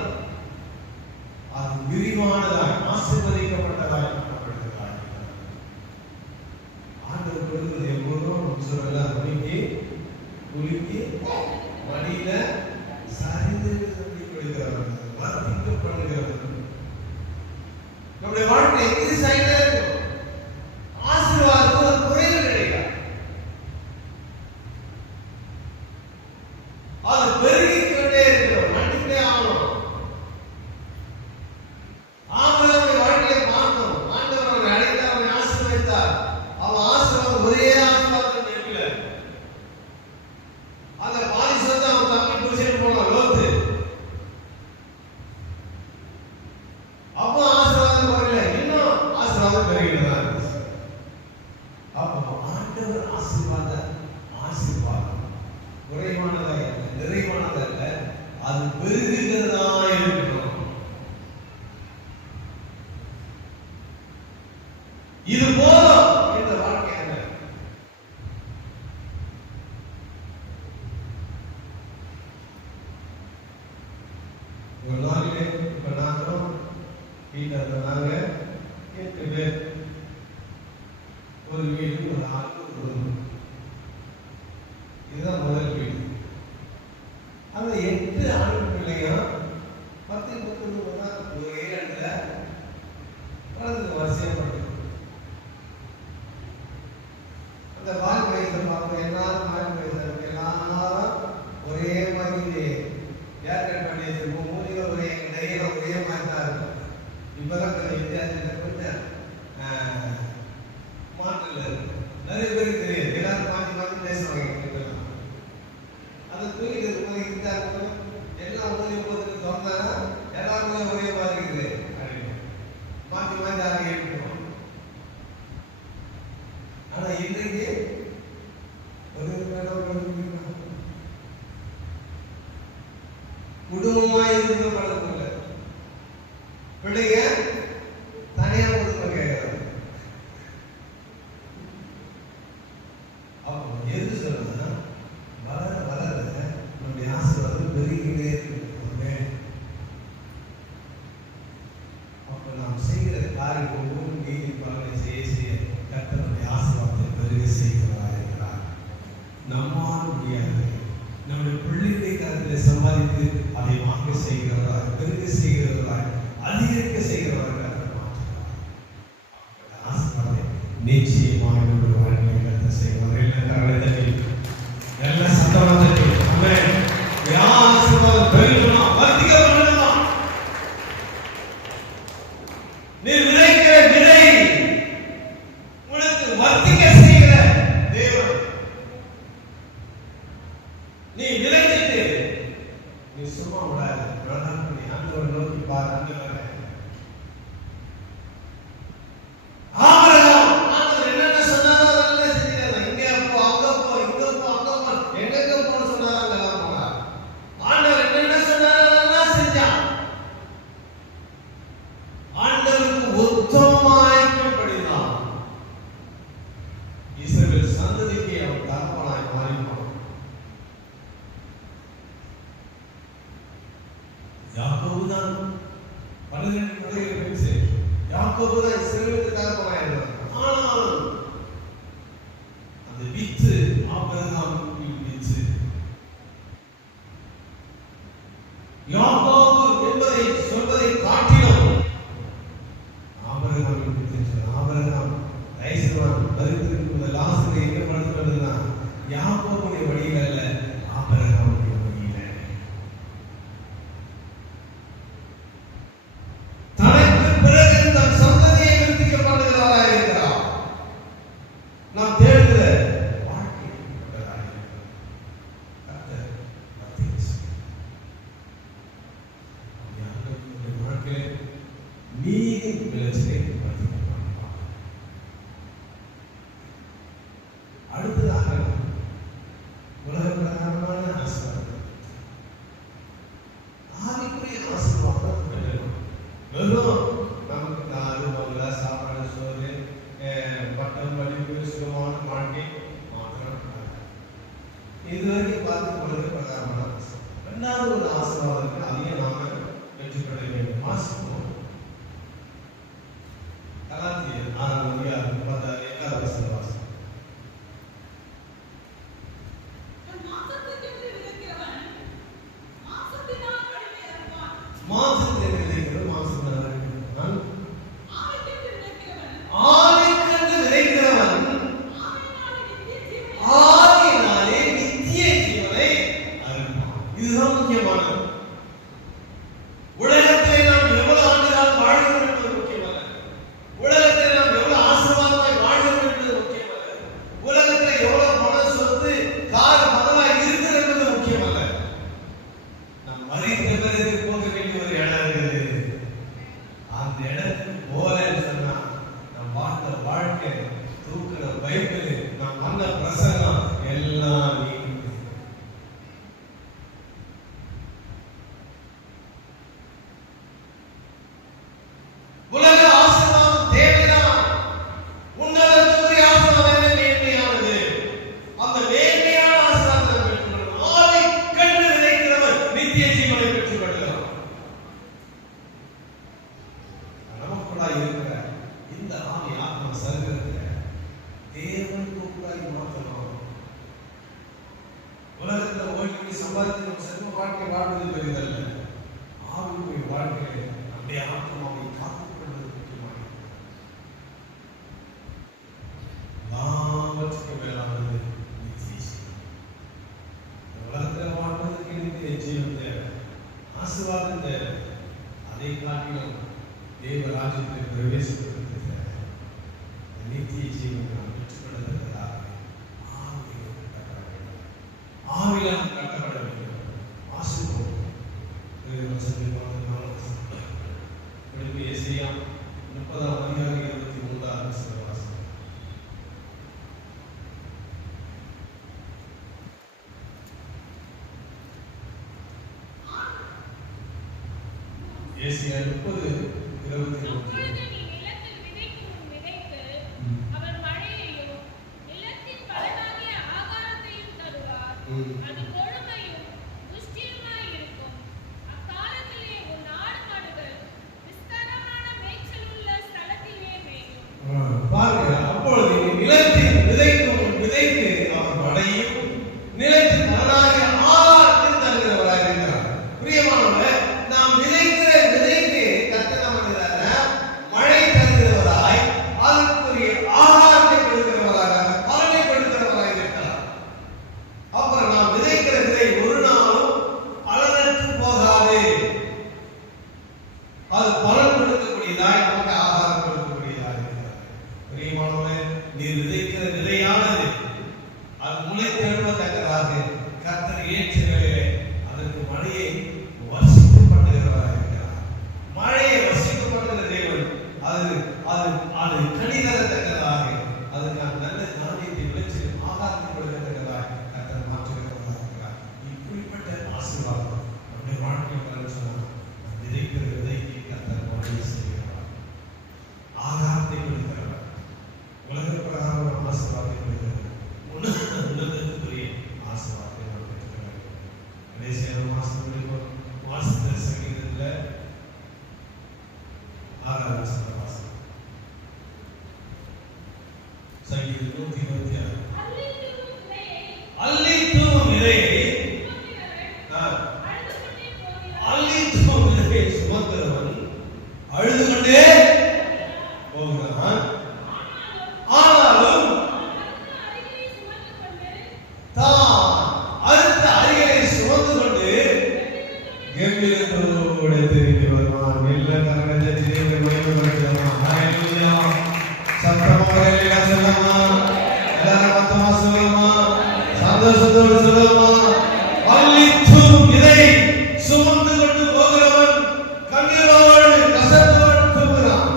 அது விரிவானதாய் ஆசீர்வதிக்கப்பட்டதாய் காணப்படுகிறார். ஆண்டவர் கொடுக்கிறது எப்போதும் சொல்லலாம், குலுக்கி மடியில சரிந்து கொடுக்கிறவர், வர்த்திக்கப்படுகிறவர். நம்முடைய வாழ்க்கை இன்க்ரீஸ் ஆகிட்டே இருக்கும். ஆசீர்வாதம் ஒரு குறைவு கிடையாது, அது பெருகிக் கொண்டே இருக்கிறோம். நன்றிக்கே ஆகணும். ஒரு நாளிலே இப்ப நாங்களும் வீட்டில் இருந்தாங்க 8 பேர், ஒரு வீடு, ஒரு ஆளுக்கு ஒரு ரூம். இதுதான் முதல் வீடு. அந்த 8 ஆண் பிள்ளையும் 10 ஒரே இடத்துல வளர்ந்து வரிசையா படிக்கும். அந்த வால் வயசுல பார்ப்போம், எல்லாரும் வால் வயசுல எல்லாரும் ஒரே மாதிரி ஏற்கனவே பண்ணி வச்சிருப்போம். மூலிகள் ஒரே டைரியில் ஒரே மாதிரி தான் இருக்கும். இப்பதான் கொஞ்சம் வித்தியாசம், கொஞ்சம் மாற்றல இருக்கு. நிறைய பேருக்கு தெரியாது, எல்லாரும் மாற்றி மாற்றி பேசுவாங்க. அதை தூக்கிட்டு இருக்கும்போது இருந்தா இருக்கும், எல்லாம் மூலிகை போட்டு சொன்னாங்கன்னா எல்லாருமே ஒரே மாதிரி இருக்குது அப்படின்னு மாற்றி மாற்றி அதை கேட்டுருவோம். ஆனா இன்றைக்கு குடும்பமா இருக்கிற பழக்கம் இல்லை. பிள்ளைங்க தனியா குடும்பம் கேட்கறாங்க. அப்போ எது சொல்றதுன்னா, வளர வளர நம்முடைய ஆசீர்வாதம் பெருகிட்டே இருக்கு. அப்ப நாம் செய்கிற காரியம் ஒவ்வொரு நீதி பலனை செய்ய செய்ய கர்த்தருடைய ஆசீர்வாதத்தை பெருக செய்கிறவராக இருக்கிறார். நம்மால் முடியாது. நம்முடைய பிள்ளைகளை கருத்தில் சம்பாதித்து அதை வாங்க செய்கிறவராய், பெருக செய்கிறவராய், அதிகரிக்க செய்கிறவராய் கர்த்தர் மாற்றுகிறார். ஆசீர்வாதத்தை நிச்சயமாக நம்முடைய வாழ்க்கையை கர்த்தர் செய்வார். எல்லா சத்தமாக ஆமென். ஆசீர்வாதம் பெருகணும், வர்த்திக்கணும். நீ விதைக்கிற விதை உனக்கு வர்த்திக்க செய்கிற தேவன். நீ விளைச்சிட்டு நீ சும்மா விடாது, நீ ஆண்டவரை நோக்கி பாரு. ஆண்டவர் என்னென்ன சொன்னாரோ அதெல்லாம் செஞ்சிருக்காங்க. இங்க போ, அங்க போ, இங்க போ, அங்க போ, எங்க போன்னு சொன்னாரோ அங்கெல்லாம் போனார். ஆண்டவர் என்னென்ன சொன்னாரோ அதெல்லாம் செஞ்சான். ஆண்டவருக்கு உத்தமமாய்ப்படிதான் இஸ்ரவேல் சந்ததிக்கு அவன் தகப்பனாய் மாறினான். யாக்கோபுதான் 12 பிள்ளைகள் சரி, யாக்கோபுதான் இஸ்ரவேலுக்கு தகப்பனாய் இருந்தான். ஆனால் அந்த வித்து ஆபிரகாம் வித்து. யாக்கோபு என்பதை சொல்வதை காட்டிலும் ஆபிரகாம் ஆபிரகாம் ஐஸ்வரன் பரிந்துரைக்கும் லாசரை எங்க படுத்துறதுன்னா யாக்கோபுடைய வழியில் அல்ல, ஆபிரகாமுடைய வழியில. தனக்கு பிறகு தன் சந்ததியை விருத்திக்க பண்ணுகிறவராக இருக்கிறார். நாம் தேடுகிற வாழ்க்கை ஆத்மாவை காத்துக் கொள்வது முக்கியமாக எல்லாவற்றுக்கும் மேலானது நித்திய ஜீவன். உலகத்தில் வாழ்வதற்கு நித்திய ஜீவன் தேவை, ஆசீர்வாதம் தேவை. அதை காட்டிலும் தேவ ராஜ்யத்தில் பிரவேசிப்பதற்கு தேவை நித்திய ஜீவன் நாம் பெற்றுக்கொள்வதற்காக ஆவியால் கட்டப்பட வேண்டும். ஆசீர்வாதம் ஏசாயா 30:23 வாசம். ஏசாயா 30:23. பாருங்க, அப்பொழுது நிலத்தில் விதைக்கும் விதைக்கு அவர் மழையும் நிலத்தில் பலனாகிய ஆகாரத்தையும் தருகிறவராக இருக்கிறார். பிரியமானவர்களே, நாம் விதைக்கிற விதைக்கு கர்த்தர் மழை தருகிறவராய், அதற்குரிய ஆகாரத்தை கொடுக்கிறவராக, பலனை கொடுக்கிறவராக இருக்கிறார். அப்புறம் நாம் விதைக்கிற விதை ஒரு நாளும் பலனற்று போகாது. அது பலன் கொடுக்கக்கூடியதாய், நமக்கு ஆகாரம் கொடுக்கக்கூடியதாக இருக்கிறார். பிரியமானவர்களே, நீர் விதைக்கிற விதையானது அது முளைத்தெழுவதற்காக கர்த்தர் ஏற்ற வேளையிலே அதற்கு மழையை வர்ஷித்து பண்ணுகிறவராக இருக்கிறார். மழையை வர்ஷித்து பண்ணுகிற தேவன் அது அது அது கனிதரத்தக்கதாக, அதுக்கான நல்ல தானியத்தை விளைச்சி ஆகாரத்தை கொடுக்கத்தக்கதாக கர்த்தர் மாற்றுகிறவராக இருக்கிறார். இப்படிப்பட்ட ஆசீர்வாதம் நம்முடைய வாழ்க்கையில் வர சொன்னால் விதைக்கிற விதைக்கு கர்த்தர் மழையை செய்கிறார், ஆகாரத்தை கொடுக்கிறார். உலக பிரகாரம் ஆசீர்வாதத்தை கொடுக்கிறார், உன்னதத்துக்குரிய ஆசீர்வாதத்தை நாம் பெற்றுக்கிறார். கடைசியான மாசத்துல சங்கீதத்துல 6வது வாசம். சங்கீதம் 126. அள்ளி தூவும் விதையை சுமக்கிறவன் அழுது கொண்டே போகிறான், ஆனாலும் தான் அடுத்த அருகே சுமந்து கொண்டு கம்பீரத்தோடு திரும்பி வருவான். எல்லா கரங்களை திரும்பி மகிமைப்படுத்துவான். ஹல்லேலூயா. சத்தமாக ஹல்லேலூயா சொல்லமா, எல்லாரும் மொத்தமா சொல்லமா, சந்தோஷத்தோடு சொல்லமா. அள்ளி தூவும் விதை சுமந்து கொண்டு போகிறவன் கண்ணீரோடு கஷ்டத்தோடு தூங்குகிறான்.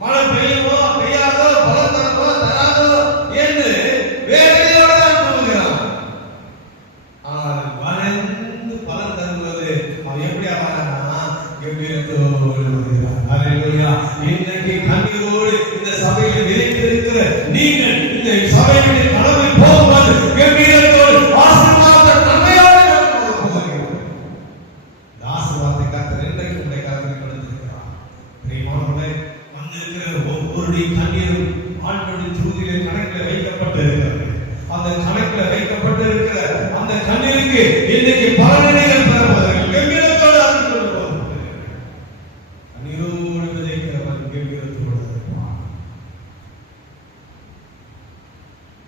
மழை பெய்யுமோ பெய்யாதோ, பலன் தருமோ தராதோ என்று வேதனையோடு தான் தூங்குகிறான். ஆனால் வளர்ந்து பலன் தருவது அவன் எப்படி ஆவானா, கம்பீரத்தோடு வருகிறான். ஹல்லேலூயா. இன்னைக்கு கண்ணீரோடு இந்த சபையில் விதைத்திருக்கிற நீங்கள் இந்த சபையில் கடவுள் போகும்போது கம்பீரத்தோடு ஆசீர்வாத நன்மையோடு போகிறீர்கள். இந்த ஆசீர்வாதத்தை கர்த்தர் இன்றைக்கு உங்களை கரத்தில் கொடுத்திருக்கிறார். பிரியமானவர்களே, வந்திருக்கிற ஒவ்வொருடைய கண்ணீரும் ஆண்டவருடைய தூதிலே கணக்கில் வைக்கப்பட்டு இருக்கிறது. அந்த கணக்கில் வைக்கப்பட்டு இருக்கிற அந்த கண்ணீருக்கு இன்னைக்கு பலனடைகள் பெறுவதற்கு கம்பீரத்தோடு அறிந்து கொண்டு போகிறது. கண்ணீரோடு விதைக்கிறவன் கம்பீரத்தோடு இருப்பான்.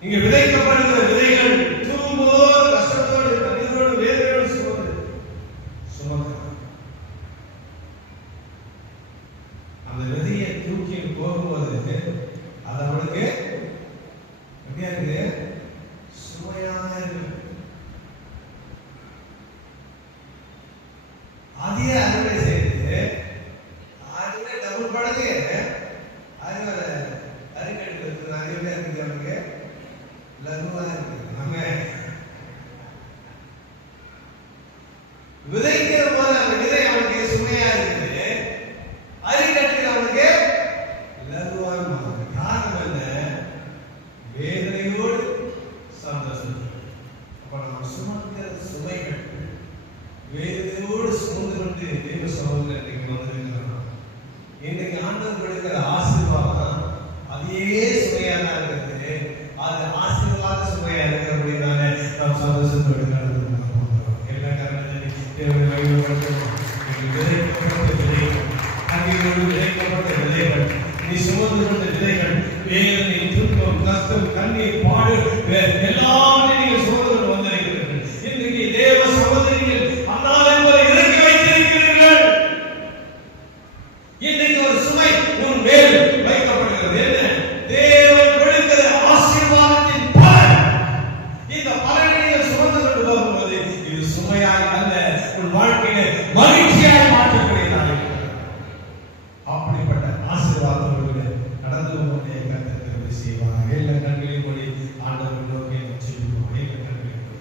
இங்க விதைக்கப்படுகிற விதைகள் தூங்கும்போது கஷ்டத்தோடு கண்ணீரோடு வேதனையோடு சுமக்கிறான். அந்த விதையை தூக்கி போகும்போது அது அவனுக்கு எப்படியா இருக்கு, சுமையாக இருக்கு. அதே அறுவடை செய்து அதுவே டபுள் படகு அறுவடை அறுக்கெடுப்பு இருக்குது. அது எப்படி இருக்குது, அவனுக்கு லகுவா இருக்கு. நம்ம விதைக்கிற போது அந்த விதை அவனுக்கு சுமையா இருக்குது, அறுக்கெடுக்கிற அவனுக்கு லகுவா இருக்கு. காரணம் என்ன, வேதனையோடு சந்தோஷம். அப்ப நம்ம சுமக்கிற சுமைகள் வேதனையோடு சுமந்து கொண்டு தேவ சமூகத்துக்கு வந்திருக்கிறோம். இன்னைக்கு ஆண்டவர் கொடுக்கிற ஆசீர்வாதம் அதே சுமையா தான் இருக்கிறது. அது ஆசீர்வாத சுமையா இருக்கிறபடினால நாம் சந்தோஷத்தோடு கடந்து எல்லா காரணத்தையும் தேவனை வழிபடுத்துவோம். கண்ணீரோடு விதைக்கப்பட்ட விதைகள், நீ சுமந்து கொண்ட விதைகள், வேதனை, துன்பம், கஷ்டம், கண்ணீர், பாடு எல்லாமே நீங்கள் சுமந்து வந்திருக்கிறீர்கள். இன்றைக்கு தேவ சகோதரிகள் அண்ணால் என்பதை இறக்கி வைத்திருக்கிறீர்கள். இன்றைக்கு ஒரு சுமை உன் மேல் வைக்கப்படுகிறது. என்ன? தேவன் கொடுக்கிற ஆசீர்வாதத்தின் பலன். இந்த பலனை நீங்கள் சுமந்து கொண்டு வரும்போது இது சுமையாய் அல்ல, உன் வாழ்க்கையில மகிழ்ச்சியாய் மாற்றக்கூடியதாக இருக்கிறது. அப்படிப்பட்ட ஆசீர்வாதத்தோடு நடந்து கொண்டே கர்த்தர் கிருபை செய்வார். எல்லா கண்களையும் மூடி ஆண்டவரை நோக்கி செல்லுவோம். எல்லா கண்களையும் மூடி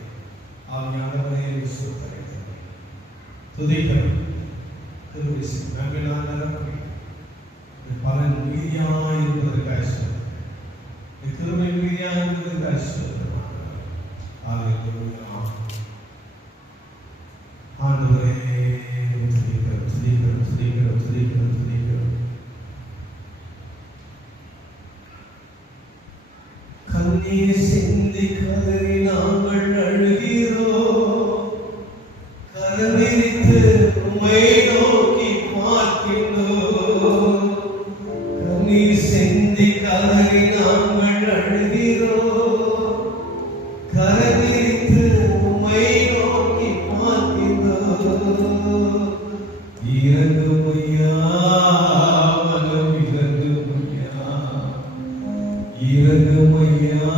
ஆவியானவரே ஸ்தோத்திரிக்கிறோம், துதிக்கிறோம். கிருபை செய்யும் நன்மையான நிரப்பி பலன் மீதியாய் இருப்பதற்காக ஸ்தோத்திரம். கிருபை மீதியாய் இருப்பதற்காக ஸ்தோத்திரம். ஹல்லேலூயா. ஆண்டவரே துதிக்கிறோம், துதிக்கிறோம், துதிக்கிறோம், துதிக்கிறோம், துதிக்கிறோம். கண்ணீர் சிந்தி கதறி நாங்கள் அழுகிறோம், கரவிரித்து உம்மை நோக்கி பார்க்கின்றோம். கண்ணீர் சிந்தி கதறி நாங்கள் அழுகிறோம், கரவிரித்து உம்மை நோக்கி பார்க்கின்றோம். இறங்குமையா, மனம் இறங்குமையா, இறங்குமையா,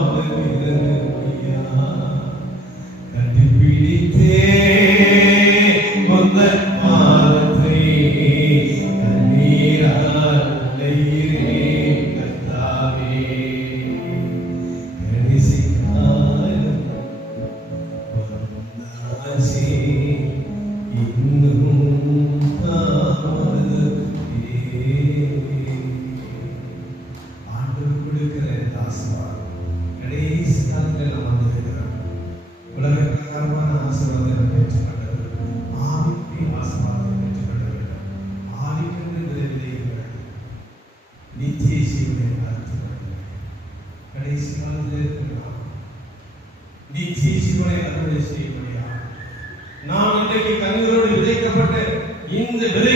மனம் இறங்குமையா. கண்டுபிடித்தே முந்தன் பாதத்தை கண்ணீரால் அலைகிறேன் கர்த்தாவே. கடைசி காலம் வந்தாச்சு, இன்னும் தாமதமே. ஆண்டவர் கொடுக்கிற ஆசீர்வாதம் கடைசி காலத்தில் நாம் வந்திருக்கிறோம். உலக பிரகாரமான ஆசீர்வாதத்தை பெற்றுக்கொண்டது, ஆவிக்குரிய ஆசீர்வாதத்தை பெற்றுக்கொள்ள வேண்டும். ஆவிக்கென்று விதைகள் நித்திய ஜீவனை அறுத்துக்கொள்ள கடைசி காலத்தில் இருக்கிறோம். நித்திய ஜீவனை அறுவடை செய்ய முடியாது. நாம் இன்றைக்கு கண்ணீரோடு விதைக்கப்பட்ட இந்த விதை